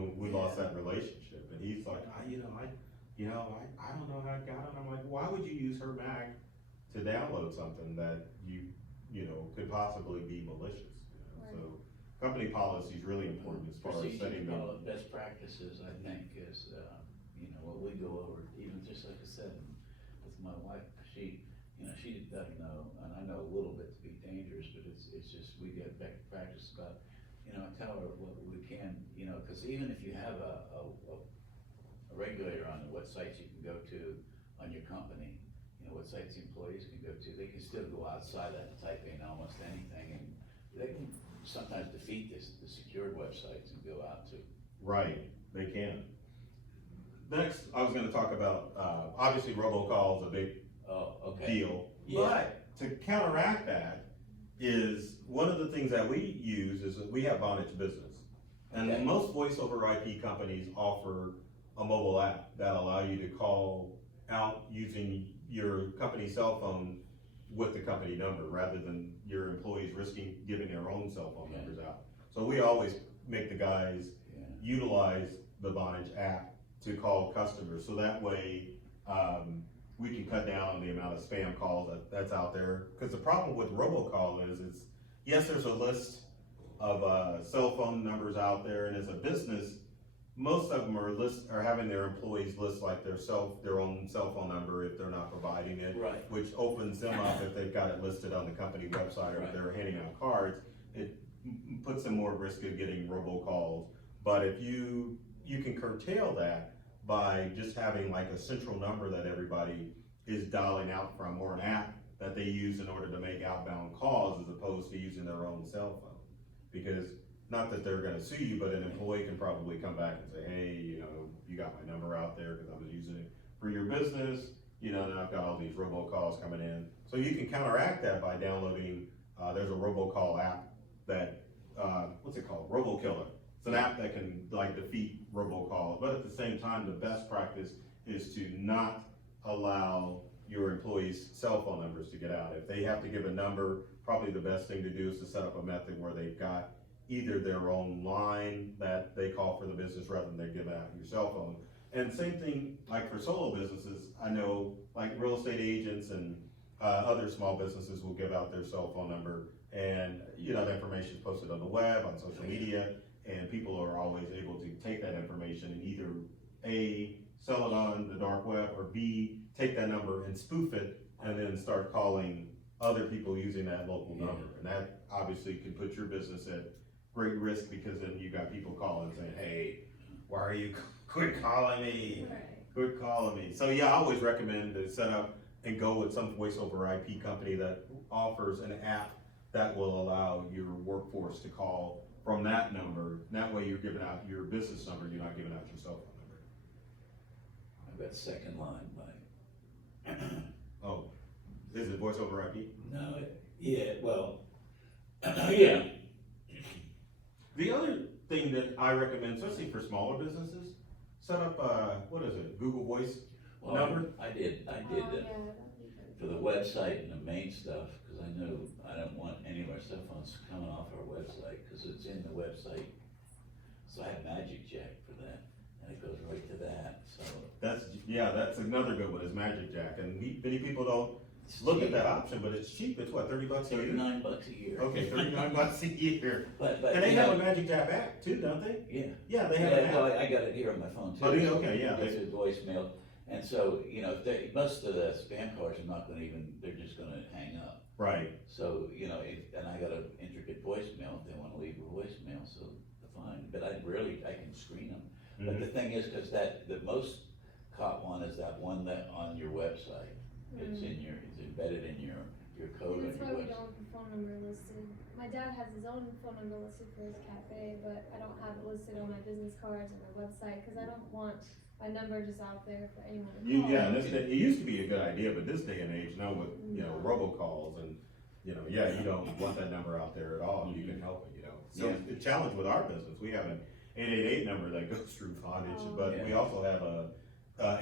we lost that relationship, and he's like, I don't know how it got it. I'm like, why would you use her Mac to download something that could possibly be malicious? Right. So company policy is really important as far as setting Procedure, them. best practices, I think, is, what we go over, even just like I said, with my wife, she doesn't know, and I know a little bit to be dangerous, but it's just, we get back to practice about, I tell her what we can, cause even if you have a regulator on what sites you can go to on your company, what sites employees can go to, they can still go outside that and type in almost anything, and they can sometimes defeat the secured websites and go out to. Right, they can. Next, I was gonna talk about, obviously robocall is a big deal. Yeah. But to counteract that is, one of the things that we use is that we have Vonage Business. And Okay. most voice over IP companies offer a mobile app that allow you to call out using your company cell phone with the company number, rather than your employees risking giving their own cell phone Yeah. numbers out. So we always make the guys Yeah. utilize the Vonage app to call customers, so that way, we can cut down on the amount of spam calls that's out there. Cause the problem with robocall is yes, there's a list of, cell phone numbers out there, and as a business, most of them are having their employees list like their own cell phone number if they're not providing it. Right. Which opens them up, if they've got it listed on the company website, or if Right. they're handing out cards, it puts them more at risk of getting robocalls. But if you can curtail that by just having like a central number that everybody is dialing out from, or an app that they use in order to make outbound calls, as opposed to using their own cell phone. Because, not that they're gonna sue you, but an employee can probably come back and say, hey, you got my number out there because I was using it for your business, and I've got all these robocalls coming in. So you can counteract that by downloading, there's a robocall app that, what's it called? RoboKiller. It's an app that can defeat robocalls, but at the same time, the best practice is to not allow your employees' cell phone numbers to get out. If they have to give a number, probably the best thing to do is to set up a method where they've got either their own line that they call for the business, rather than they give out your cell phone. And same thing, like for solo businesses, I know like real estate agents and other small businesses will give out their cell phone number, and the information is posted on the web, on social media, and people are always able to take that information and either A, sell it on the dark web, or B, take that number and spoof it and then start calling other people using that local number. And that obviously can put your business at great risk, because then you got people calling saying, hey, why are you, quit calling me, quit calling me. So yeah, I always recommend to set up and go with some voice over IP company that offers an app that will allow your workforce to call from that number. That way you're giving out your business number, you're not giving out your cell phone number. I've got second line by. Oh, is it voice over IP? No, yeah, well, yeah. The other thing that I recommend, especially for smaller businesses, set up Google Voice Well, number. I did, Yeah, that'd be great. for the website and the main stuff, cause I know I don't want any of our cell phones coming off our website, cause it's in the website. So I have Magic Jack for that, and it goes right to that, so. That's another good one, is Magic Jack, and many people don't It's look at cheap. that option, but it's cheap. It's what, $30 a year? $39 a year. Okay, $39 a year. But, And they you have know, a Magic Jack app too, don't they? yeah. Yeah, they have an Yeah, well, app. I got it here on my phone too. Oh, do you? so Okay, yeah. It's a voicemail, and so, most of the spam calls are not gonna even, they're just gonna hang up. Right. So, and I got an intricate voicemail, if they wanna leave a voicemail, so fine, but I can screen them. But the thing is, cause the most caught one is that one that on your website, it's embedded in your code on That's your why we website. don't have the phone number listed. My dad has his own phone number listed for his cafe, but I don't have it listed on my business cards or my website, cause I don't want my number just out there for anyone to call. It used to be a good idea, but this day and age, now with, robocalls and, you don't want that number out there at all, if you can help it, So Yeah. the challenge with our business, we have an 888 number that goes through Vonage, Oh. but we Yeah. also have a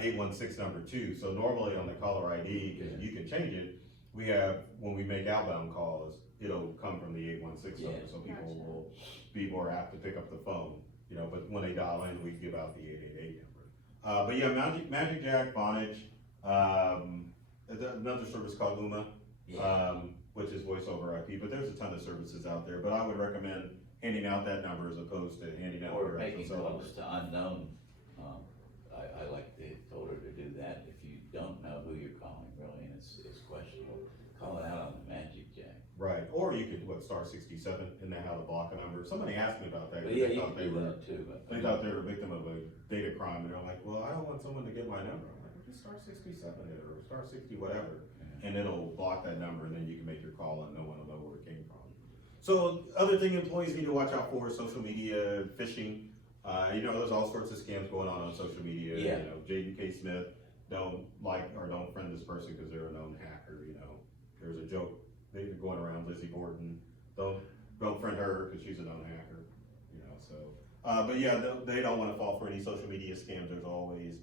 816 number too. So normally on the caller ID, cause you can change it, we have, when we make outbound calls, it'll come from the 816 number, Yeah. so people Gotcha. will be more apt to pick up the phone you know, but when they dial in, we give out the 888 number. But yeah, Magic Jack, Vonage, another service called Uma, which is voice over IP, but there's a ton of services out there, but I would recommend handing out that number as opposed to handing out. Or your making cell number. calls to unknown, I like to, told her to do that, if you don't know who you're calling, really, and it's questionable, call it out on the Magic Jack. Right, or you could, star 67, and then how to block a number. Somebody asked me about that. But yeah, They you thought can do that too, but. They thought they were a victim of a data crime, and they're like, well, I don't want someone to get my number. I'm like, just star 67 it, or star 60, whatever. Yeah. And it'll block that number, and then you can make your call and no one will know where it came from. So, other thing employees need to watch out for is social media phishing. You know, there's all sorts of scams going on social media. Yeah. You know, Jaden K. Smith, don't like or don't friend this person because they're a known hacker. You know, there's a joke they're going around, Lizzie Burton, don't friend her because she's a known hacker. You know, so. But yeah, they don't want to fall for any social media scams. There's always,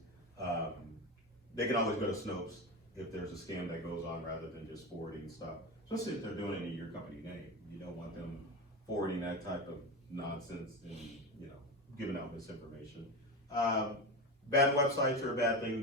they can always go to Snopes if there's a scam that goes on rather than just forwarding stuff. Especially if they're doing it in your company name. You don't want them forwarding that type of nonsense and, you know, giving out misinformation. Bad websites are a bad thing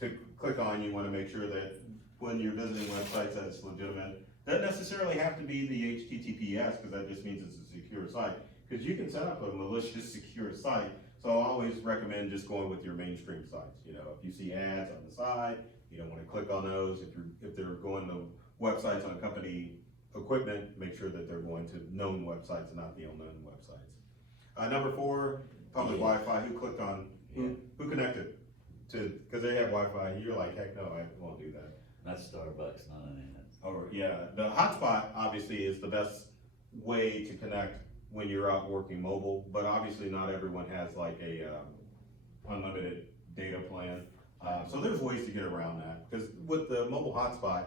to click on. You want to make sure that when you're visiting websites that it's legitimate. Doesn't necessarily have to be the HTTPS, because that just means it's a secure site. Because you can set up a malicious secure site. So I always recommend just going with your mainstream sites. You know, if you see ads on the side, you don't want to click on those. If they're going to websites on company equipment, make sure that they're going to known websites and not the unknown websites. Number 4, public Wi-Fi. Who clicked on? Who connected to? Because they have Wi-Fi. You're like, heck no, I won't do that. Not Starbucks, not anything. Or yeah, the hotspot obviously is the best way to connect when you're out working mobile, but obviously not everyone has like a unlimited data plan. So there's ways to get around that, because with the mobile hotspot,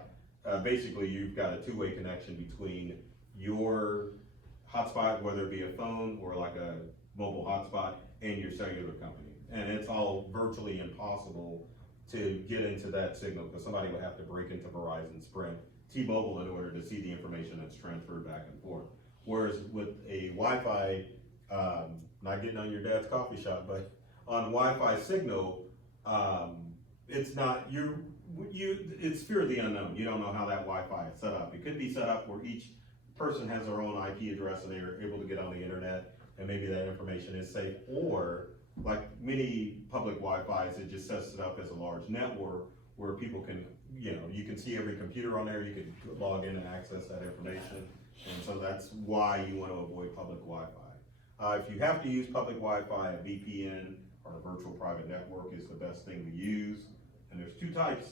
basically you've got a two-way connection between your hotspot, whether it be a phone or like a mobile hotspot, and your cellular company. And it's all virtually impossible to get into that signal, because somebody would have to break into Verizon, Sprint, T-Mobile in order to see the information that's transferred back and forth. Whereas with a Wi-Fi, not getting on your dad's coffee shop, but on Wi-Fi signal, it's not, it's fear of the unknown. You don't know how that Wi-Fi is set up. It could be set up where each person has their own IP address and they're able to get on the internet, and maybe that information is safe, or like many public Wi-Fis, it just sets it up as a large network where people can, you know, you can see every computer on there, you can log in and access that information. And so that's why you want to avoid public Wi-Fi. If you have to use public Wi-Fi, a VPN or a virtual private network is the best thing to use. And there's 2 types.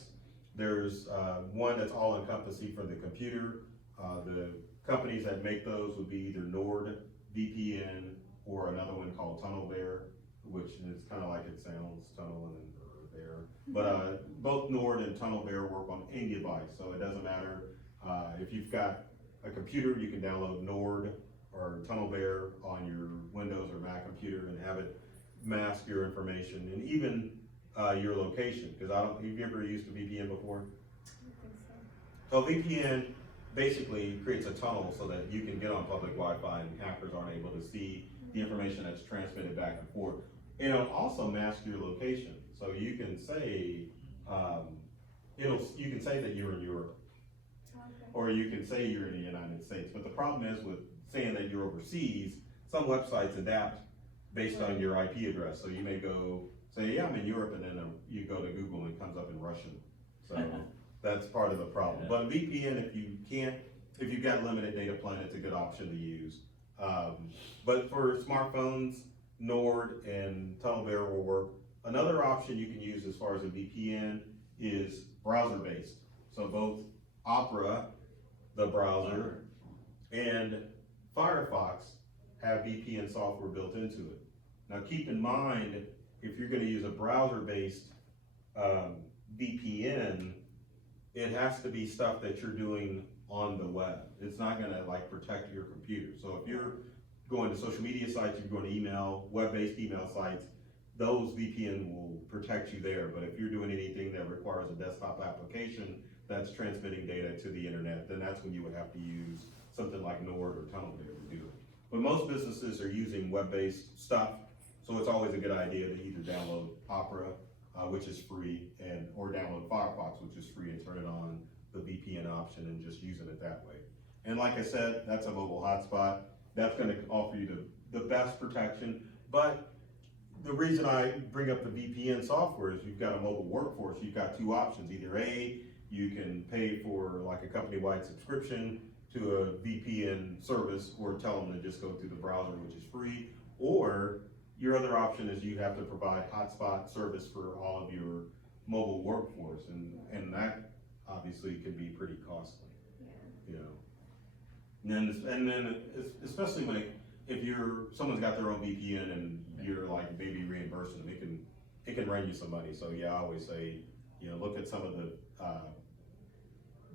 There's one that's all encompassing for the computer. The companies that make those would be either Nord VPN or another one called TunnelBear, which is kind of like it sounds, tunnel and bear. But both Nord and TunnelBear work on any device, so it doesn't matter. If you've got a computer, you can download Nord or TunnelBear on your Windows or Mac computer and have it mask your information and even your location. Because have you ever used a VPN before? I think so. So VPN basically creates a tunnel so that you can get on public Wi-Fi and hackers aren't able to see the information that's transmitted back and forth. It'll also mask your location, so you can say you can say that you're in Europe, Okay. or you can say you're in the United States. But the problem is with saying that you're overseas, some websites adapt based on your IP address. So you may go say, yeah, I'm in Europe, and then you go to Google and it comes up in Russian. So that's part of the problem. Yeah. But VPN, if you've got a limited data plan, it's a good option to use. But for smartphones, Nord and TunnelBear will work. Another option you can use as far as a VPN is browser-based. So both Opera, the browser, and Firefox have VPN software built into it. Now keep in mind, if you're going to use a browser-based VPN, it has to be stuff that you're doing on the web. It's not going to like protect your computer. So if you're going to social media sites, you're going to email, web-based email sites, those VPN will protect you there. But if you're doing anything that requires a desktop application that's transmitting data to the internet, then that's when you would have to use something like Nord or TunnelBear to do it. But most businesses are using web-based stuff, so it's always a good idea to either download Opera, which is free, or download Firefox, which is free, and turn it on the VPN option and just using it that way. And like I said, that's a mobile hotspot. That's gonna offer you the best protection. But the reason I bring up the VPN software is you've got a mobile workforce. You've got two options. Either A, you can pay for like a company-wide subscription to a VPN service, or tell them to just go through the browser, which is free. Or your other option is you have to provide hotspot service for all of your mobile workforce, and that obviously can be pretty costly. Yeah. You know, and then especially when if someone's got their own VPN and you're like maybe reimbursing them, it can run you some money. So yeah, I always say, look at some of the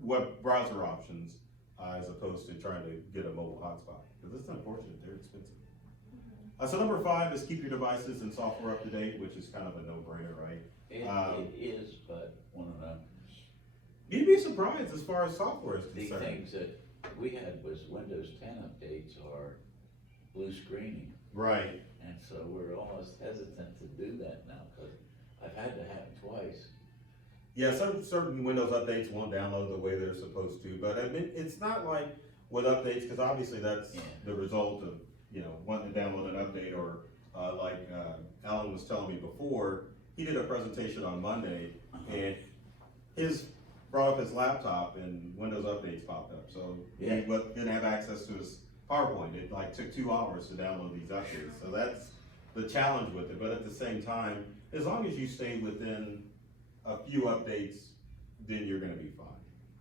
web browser options as opposed to trying to get a mobile hotspot, because it's unfortunate, they're expensive. So number 5 is keep your devices and software up to date, which is kind of a no-brainer, right? It is, but one of the You'd be surprised as far as software is big concerned. things that we had was Windows 10 updates or blue screening. Right. And so we're almost hesitant to do that now, because I've had to have it twice. Yeah, certain Windows updates won't download the way they're supposed to, but I mean, it's not like with updates, because obviously that's the result of, wanting to download an update, or like Alan was telling me before, he did a presentation on Monday, and his brought up his laptop and Windows updates popped up, so he didn't have access to his PowerPoint. It like took 2 hours to download these updates, so that's the challenge with it. But at the same time, as long as you stay within a few updates, then you're gonna be fine.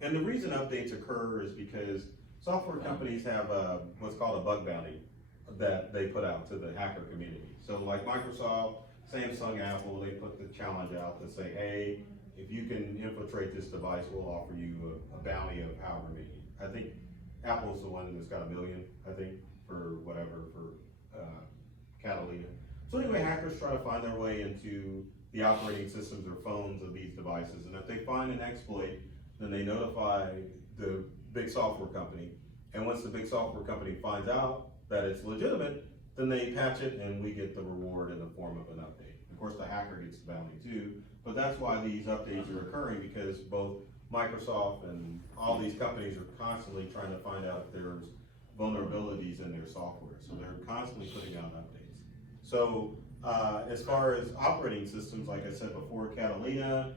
And the reason updates occur is because software companies have what's called a bug bounty that they put out to the hacker community. So like Microsoft, Samsung, Apple, they put the challenge out to say, hey, if you can infiltrate this device, we'll offer you a bounty of however many. I think Apple's the one that's got $1 million, I think, for Catalina. So anyway, hackers try to find their way into the operating systems or phones of these devices, and if they find an exploit, then they notify the big software company, and once the big software company finds out that it's legitimate, then they patch it and we get the reward in the form of an update. Of course, the hacker gets the bounty too, but that's why these updates are occurring, because both Microsoft and all these companies are constantly trying to find out if there's vulnerabilities in their software, so they're constantly putting out updates. So as far as operating systems, like I said before, Catalina,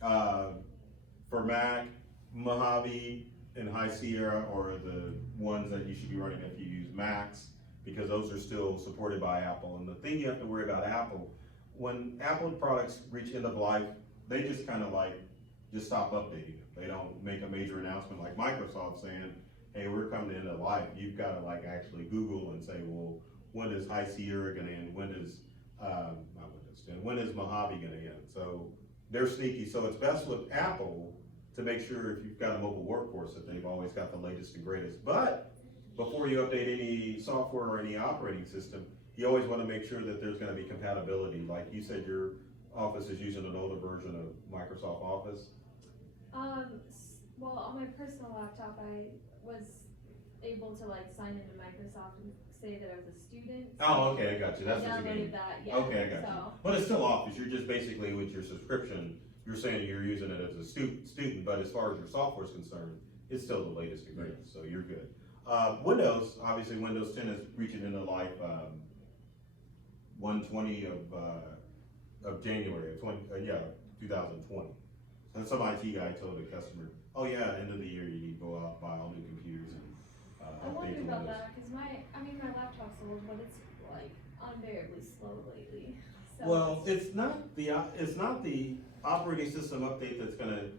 for Mac, Mojave, and High Sierra are the ones that you should be running if you use Macs, because those are still supported by Apple. And the thing you have to worry about Apple, when Apple products reach end of life, they just kind of just stop updating them. They don't make a major announcement like Microsoft saying, hey, we're coming to end of life. You've got to actually Google and say, well, when is High Sierra gonna end? When is, when is Mojave gonna end? So they're sneaky. So it's best with Apple to make sure if you've got a mobile workforce that they've always got the latest and greatest. But before you update any software or any operating system, you always want to make sure that there's going to be compatibility. Like you said, your office is using an older version of Microsoft Office. Well, on my personal laptop, I was able to sign into Microsoft and say that I was a student. Oh, okay, I got you. That's what you mean. Downloaded that, yeah. Okay, I got you. But it's still Office. You're just basically with your subscription, you're saying you're using it as a student, but as far as your software is concerned, it's still the latest and greatest, so you're good. Windows, obviously Windows 10 is reaching into life 120 of January of 2020. And some IT guy told a customer, oh yeah, end of the year you need to go out and buy all new computers and I update wondered to about Windows. that, because my laptop's old, but it's unbearably slow lately. So Well, it's not the operating system update that's gonna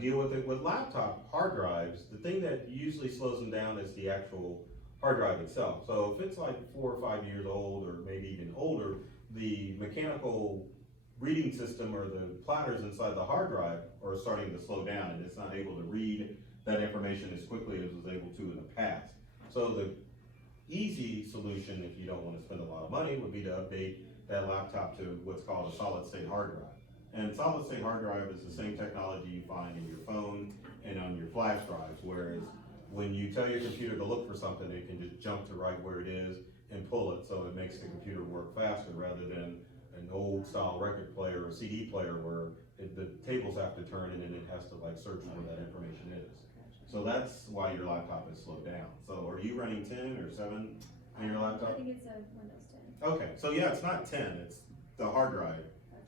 deal with it. With laptop hard drives, the thing that usually slows them down is the actual hard drive itself. So if it's 4 or 5 years old, or maybe even older, the mechanical reading system or the platters inside the hard drive are starting to slow down, and it's not able to read that information as quickly as it was able to in the past. So the easy solution, if you don't want to spend a lot of money, would be to update that laptop to what's called a solid state hard drive. And solid state hard drive is the same technology you find in your phone and on your flash drives, whereas when you tell your computer to look for something, it can just jump to right where it is and pull it, so it makes the computer work faster rather than an old style record player or CD player where the tables have to turn and then it has to like search where that information is. So that's why your laptop is slowed down. So are you running 10 or 7 on your I laptop? think it's a Windows 10. Okay, so yeah, it's not 10, it's the hard drive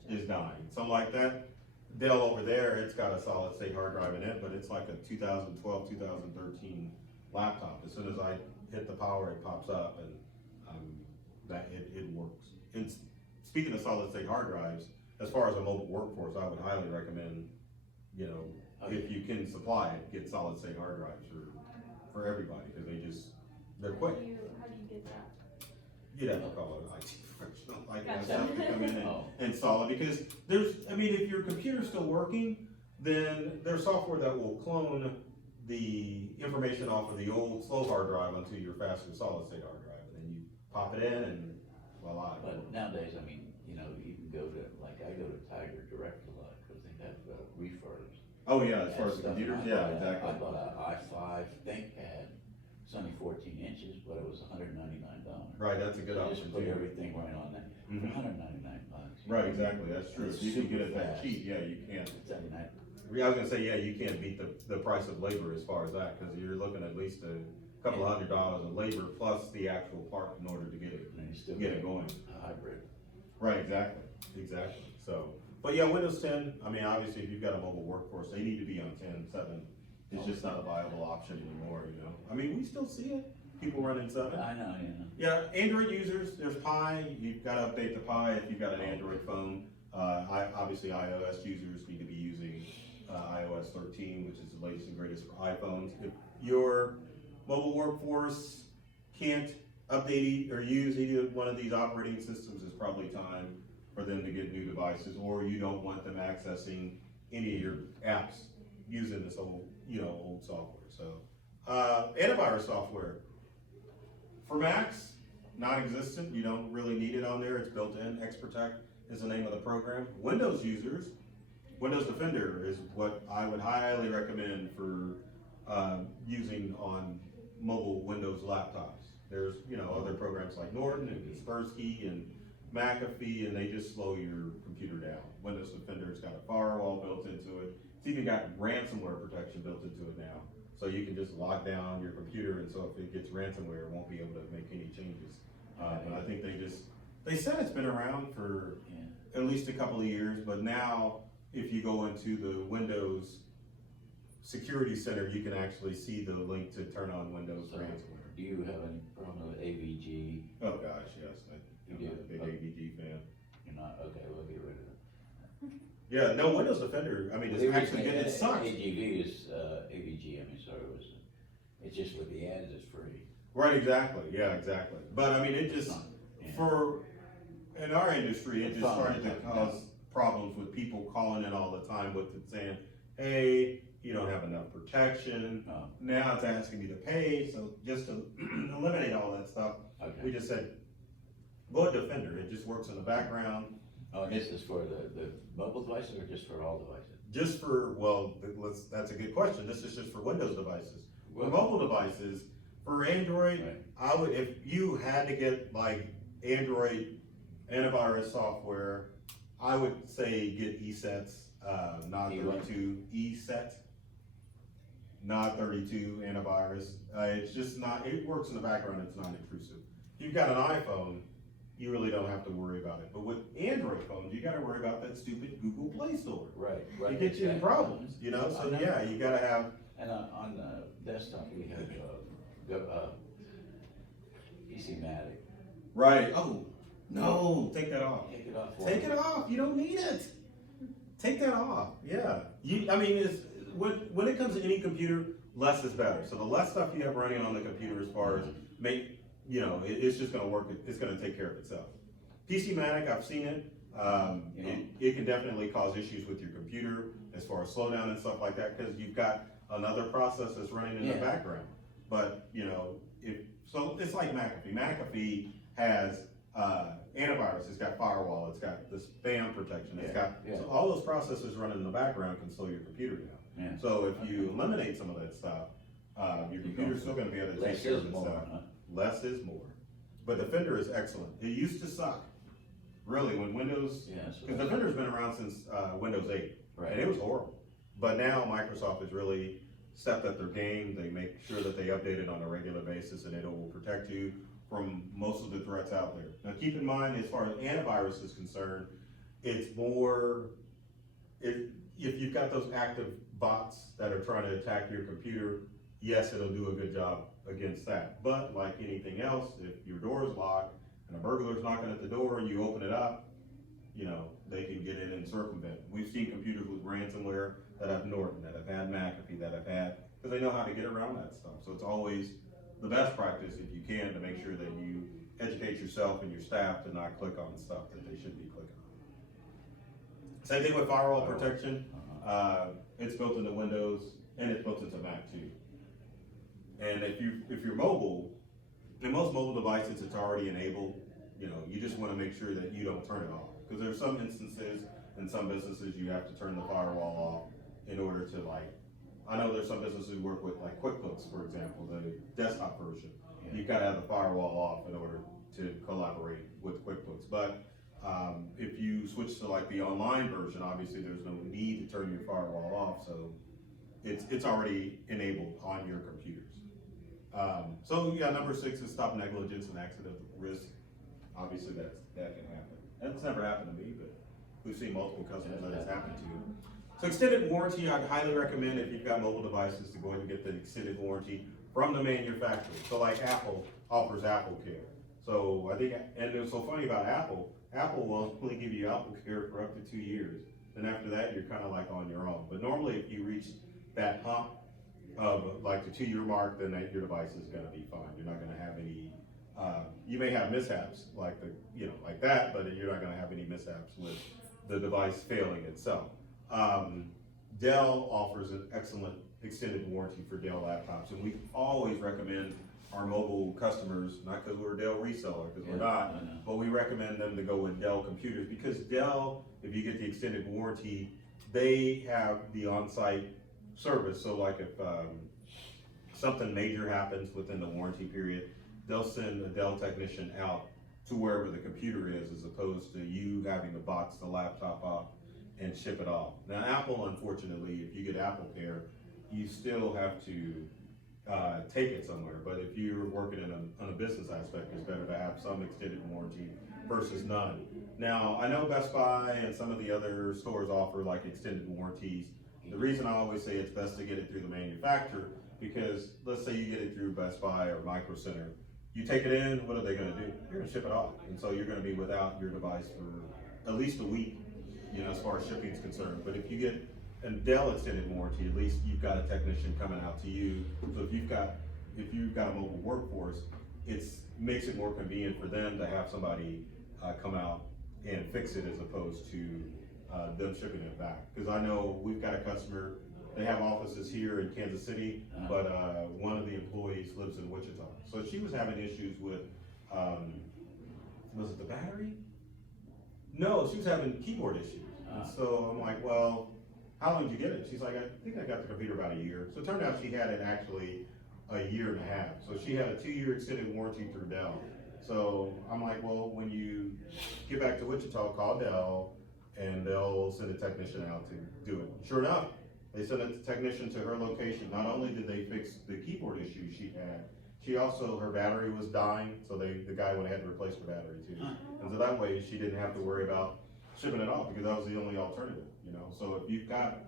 Gotcha. is dying. So like that Dell over there, it's got a solid state hard drive in it, but it's like a 2012, 2013 laptop. As soon as I hit the power, it pops up and it works. And speaking of solid state hard drives, as far as a mobile workforce, I would highly recommend, you know, if you can supply it, get solid state hard drives for everybody, because they're quick. How do you get that? You'd have to call it an IT professional like Gotcha. myself to come in and install it, because if your computer's still working, then there's software that will clone the information off of the old slow hard drive onto your faster solid state hard drive, and then you pop it in and voila. But nowadays, I mean, you know, you can go to, like, I go to Tiger Direct a lot, because they have refurbs. Oh yeah, as far and as the stuff. computers, And yeah, I exactly. bought a i5 ThinkPad, it's only 14 inches, but it was $199. Right, that's a good So option just put too. everything right on that, for Mhm. $199. Right, exactly, that's true. It's If you can get it super that fast. cheap, yeah, you can. I mean, I was gonna say, yeah, you can't beat the price of labor as far as that, cause you're looking at least a couple of $100 of labor plus the actual part in order to get it and you still get it going. a hybrid. Right, exactly. So, but yeah, Windows 10, I mean, obviously, if you've got a mobile workforce, they need to be on 10, 7. It's just not a viable option anymore, you know? I mean, we still see it, people running 7. I know, you know. Yeah, Android users, there's Pi, you've gotta update the Pi if you've got an Android phone. Obviously, iOS users need to be using iOS 13, which is the latest and greatest for iPhones. If your mobile workforce can't update or use either one of these operating systems, it's probably time for them to get new devices, or you don't want them accessing any of your apps using this old software. So, antivirus software for Macs, non-existent. You don't really need it on there. It's built in. XProtect is the name of the program. Windows users, Windows Defender is what I would highly recommend for using on mobile Windows laptops. There's other programs like Norton and Kaspersky and McAfee, and they just slow your computer down. Windows Defender's got a firewall built into it. It's even got ransomware protection built into it now. So you can just lock down your computer, and so if it gets ransomware, it won't be able to make any changes. But I think they said it's been around for at least a couple of years, but now if you go into the Windows Security Center, you can actually see the link to turn on Windows ransomware. Do you have any problem with AVG? Oh gosh, yes, You I'm do? a big AVG fan. You're not, okay, we'll get rid of it. Yeah, no, Windows Defender, I mean, it's actually good, it sucks. AGV is, AVG, it's just with the ads, it's free. Right, exactly, yeah, exactly. But I mean, it just, Yeah. in our industry, it It's just fine, started to yeah. cause problems with people calling in all the time with it saying, hey, you don't have enough protection. Oh, Now it's asking me to pay, so just to eliminate all that stuff, we okay. just said, go with Defender, it just works in the background. Oh, and this is for the mobile devices or just for all devices? Just for, that's a good question, this is just for Windows devices. For mobile devices, for Android, Right. I would, if you had to get like Android antivirus software, I would say get ESET's, not E what? 32, ESET, not 32 antivirus. It's just not, it works in the background, it's not intrusive. If you've got an iPhone, you really don't have to worry about it. But with Android phones, you gotta worry about that stupid Google Play Store. Right. It gets you in problems, you know, so yeah, you gotta have. And on the desktop, we have, PC-Matic. Right, oh, no, take that off. Take it off. Take it off, you don't need it. Take that off, yeah. When it comes to any computer, less is better. So the less stuff you have running on the computer as far as it's just gonna work, it's gonna take care of itself. PC-Matic, I've seen it. It can definitely cause issues with your computer as far as slowdown and stuff like that, because you've got another process that's running in the background. But, so it's like McAfee. McAfee has antivirus, it's got firewall, it's got the spam protection, so all those processes running in the background can slow your computer down. Yeah. So if you eliminate some of that stuff, Your computer's still gonna be able to take Less care of is more, itself. huh? Less is more. But Defender is excellent. It used to suck. Really, when Windows, Yeah, that's because what I- Defender's been around since Windows 8, Right. and it was horrible. But now Microsoft has really stepped up their game. They make sure that they update it on a regular basis, and it will protect you from most of the threats out there. Now, keep in mind, as far as antivirus is concerned, it's more, if you've got those active bots that are trying to attack your computer, yes, it'll do a good job against that. But like anything else, if your door is locked and a burglar's knocking at the door and you open it up, you know, they can get in and circumvent. We've seen computers with ransomware that have Norton, that have had McAfee, that have had, because they know how to get around that stuff. So it's always the best practice, if you can, to make sure that you educate yourself and your staff to not click on stuff that they should be clicking on. Same thing with firewall protection. It's built into Windows and it's built into Mac too. And if you're mobile, in most mobile devices, it's already enabled. You know, you just want to make sure that you don't turn it off, because there's some instances in some businesses you have to turn the firewall off in order to, like, I know there's some businesses who work with, like QuickBooks, for example, the desktop version. Yeah. You've got to have the firewall off in order to collaborate with QuickBooks. But if you switch to like the online version, obviously there's no need to turn your firewall off, so it's already enabled on your computers. So yeah, number 6 is stop negligence and accident risk. Obviously that can happen. That's never happened to me, but we've seen multiple customers that it's happened to. So extended warranty, I'd highly recommend if you've got mobile devices to go ahead and get the extended warranty from the manufacturer. So like Apple offers Apple Care. So I think, and it's so funny about Apple will only give you Apple Care for up to 2 years. Then after that, you're kind of like on your own. But normally if you reach that hump of like the 2-year mark, then your device is gonna be fine. You're not gonna have any, you may have mishaps like like that, but you're not gonna have any mishaps with the device failing itself. Dell offers an excellent extended warranty for Dell laptops, and we always recommend our mobile customers, not because we're a Dell reseller, because we're not, but we recommend them to go with Dell computers, because Dell, if you get the extended warranty, they have the on-site service. So like if something major happens within the warranty period, they'll send a Dell technician out to wherever the computer is, as opposed to you having to box the laptop up and ship it off. Now Apple, unfortunately, if you get Apple Care, you still have to take it somewhere. But if you're working on a business aspect, it's better to have some extended warranty versus none. Now, I know Best Buy and some of the other stores offer like extended warranties. The reason I always say it's best to get it through the manufacturer, because let's say you get it through Best Buy or Micro Center, you take it in, what are they gonna do? You're gonna ship it off. And so you're gonna be without your device for at least a week, as far as shipping is concerned. But if you get a Dell extended warranty, at least you've got a technician coming out to you. So if you've got a mobile workforce, it makes it more convenient for them to have somebody come out and fix it, as opposed to them shipping it back. Because I know we've got a customer, they have offices here in Kansas City, but one of the employees lives in Wichita. So she was having issues with, was it the battery? No, she was having keyboard issues. And so I'm like, well, how long did you get it? She's like, I think I got the computer about a year. So it turned out she had it actually a year and a half. So she had a 2-year extended warranty through Dell. So I'm like, well, when you get back to Wichita, call Dell and they'll send a technician out to do it. Sure enough, they sent a technician to her location. Not only did they fix the keyboard issue she had, she also, her battery was dying, so the guy went ahead and replaced her battery too. And so that way she didn't have to worry about shipping it off, because that was the only alternative, So if you've got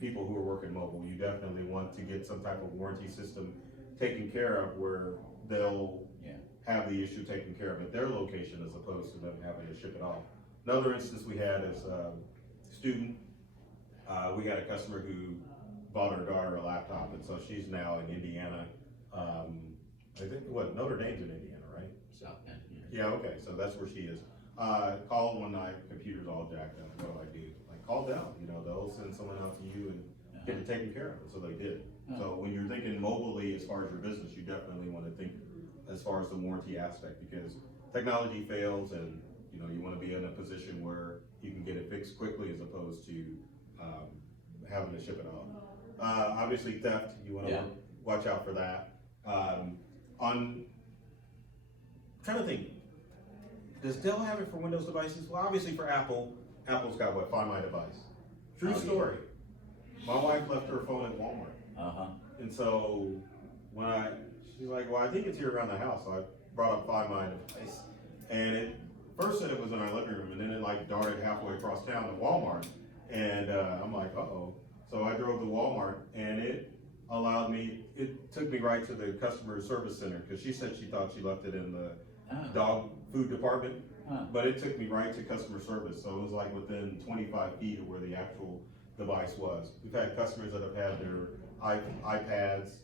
people who are working mobile, you definitely want to get some type of warranty system taken care of, where they'll have the issue taken care of at their location, as opposed to them having to ship it off. Another instance we had is a student. We had a customer who bought her daughter a laptop, and so she's now in Indiana. I think, Notre Dame's in Indiana, right? South Bend. Yeah, okay, so that's where she is. Called one night, computer's all jacked up. What do I do? Like, call down, they'll send someone out to you and get it taken care of. So they did. So when you're thinking mobily as far as your business, you definitely want to think as far as the warranty aspect, because technology fails, and you want to be in a position where you can get it fixed quickly, as opposed to having to ship it off. Obviously theft, you want to watch out for that. On trying to think, does Dell have it for Windows devices? Well, obviously for Apple, Apple's got what, Find My Device. True story. My wife left her phone at Walmart. And so she's like, well, I think it's here around the house. So I brought up Find My Device. And it first said it was in our living room, and then it like darted halfway across town to Walmart. And I'm like, uh-oh. So I drove to Walmart, and it took me right to the customer service center, because she said she thought she left it in the dog food department, but it took me right to customer service. So it was like within 25 feet of where the actual device was. We've had customers that have had their iPads,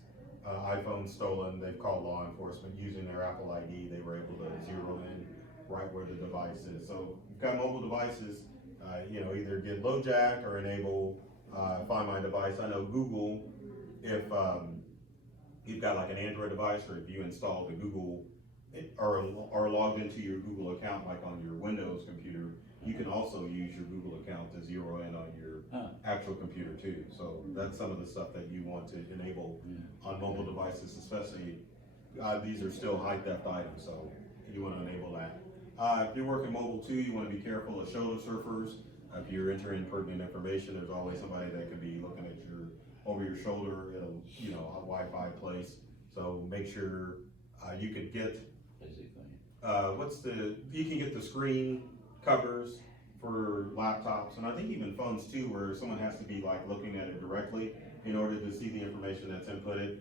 iPhones stolen. They've called law enforcement using their Apple ID. They were able to zero in right where the device is. So you've got mobile devices, either get LoJack or enable Find My Device. I know Google, if you've got like an Android device, or if you install the Google or logged into your Google account, like on your Windows computer, you can also use your Google account to zero in on your actual computer too. So that's some of the stuff that you want to enable on mobile devices, especially these are still high theft items, so you want to enable that. If you're working mobile too, you want to be careful of shoulder surfers. If you're entering pertinent information, there's always somebody that can be looking at over your shoulder at a Wi-Fi place. So make sure you can get you can get the screen covers for laptops, and I think even phones too, where someone has to be like looking at it directly in order to see the information that's inputted.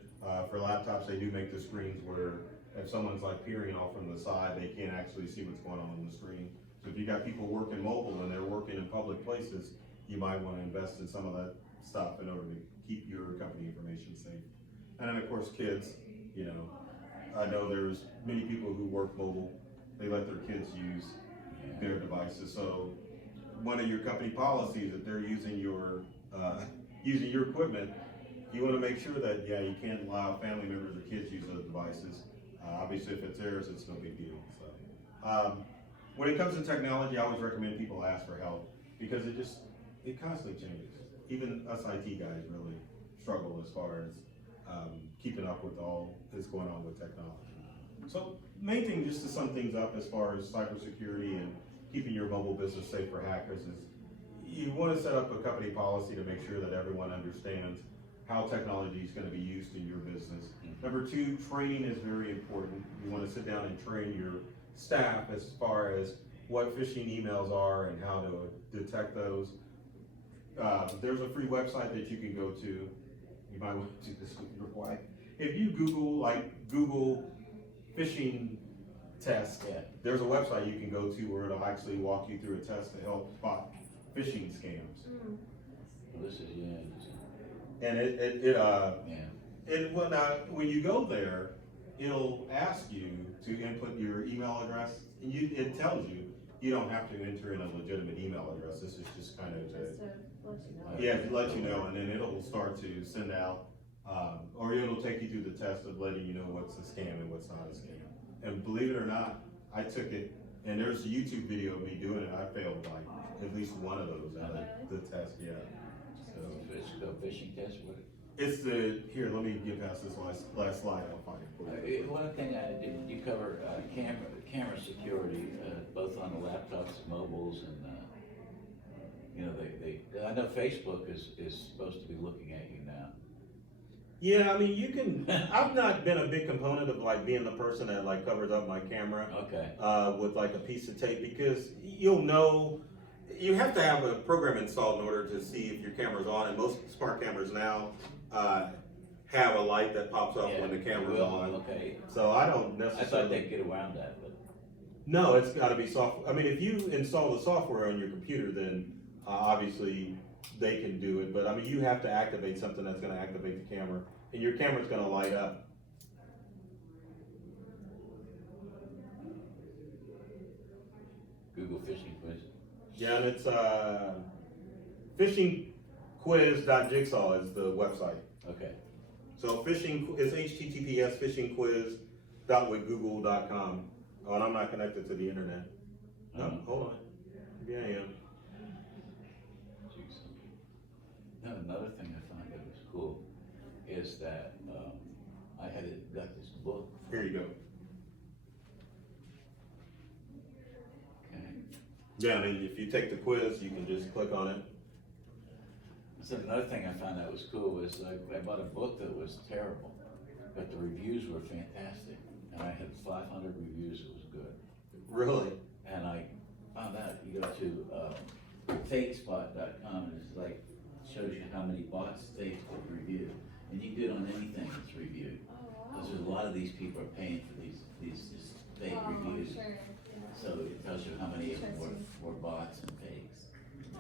For laptops, they do make the screens where if someone's like peering off from the side, they can't actually see what's going on the screen. So if you got people working mobile and they're working in public places, you might want to invest in some of that stuff in order to keep your company information safe. And then of course kids, I know there's many people who work mobile, they let their kids use their devices. So one of your company policies, if they're using your equipment, you want to make sure that you can't allow family members or kids use those devices. Obviously if it's theirs, it's no big deal. So when it comes to technology, I always recommend people ask for help, because it constantly changes. Even us IT guys really struggle as far as keeping up with all that's going on with technology. So main thing, just to sum things up as far as cybersecurity and keeping your mobile business safe for hackers, is you want to set up a company policy to make sure that everyone understands how technology is going to be used in your business. Number two, training is very important. You want to sit down and train your staff as far as what phishing emails are and how to detect those. There's a free website that you can go to. You might want to do this with your wife. If you Google phishing test, there's a website you can go to where it'll actually walk you through a test to help spot phishing scams. Well, this is And when you go there, it'll ask you to input your email address, and it tells you you don't have to enter in a legitimate email address. This is just kind of to let you know, and then it'll start to send out, or it'll take you through the test of letting you know what's a scam and what's not a scam. And believe it or not, I took it, and there's a YouTube video of me doing it. I failed like at least one of those out of the test. So it's called phishing test. it's here. Let me get past this last slide. I'll find it for you. One thing I did, you cover camera security, both on the laptops, mobiles, and I know Facebook is supposed to be looking at you now. Yeah, I mean, you can. I've not been a big component of like being the person that like covers up my camera. Okay. With like a piece of tape, because you'll know. You have to have a program installed in order to see if your camera's on, and most smart cameras now have a light that pops up when the camera's on. Okay. So I don't necessarily. I thought they'd get around that, but. No, it's got to be software. I mean, if you install the software on your computer, then obviously they can do it. But I mean, you have to activate something that's going to activate the camera, and your camera's going to light up. Google phishing quiz. Yeah, and it's phishingquiz.jigsaw is the website. Okay. So phishing is https phishingquiz.withgoogle.com. Oh, and I'm not connected to the internet. No, hold on. Maybe I am. Now, another thing I found that was cool is that Yeah, I mean, if you take the quiz, you can just click on it. So another thing I found that was cool was I bought a book that was terrible, but the reviews were fantastic. And I had 500 reviews, it was good. Really? And I found out, you go to fakespot.com and it's like, shows you how many bots Facebook reviewed. And you can do it on anything that's reviewed. Oh, wow. Because there's a lot of these people are paying for these just fake reviews. Sure, yeah. So it tells you how many of them Interesting. were bots and fakes.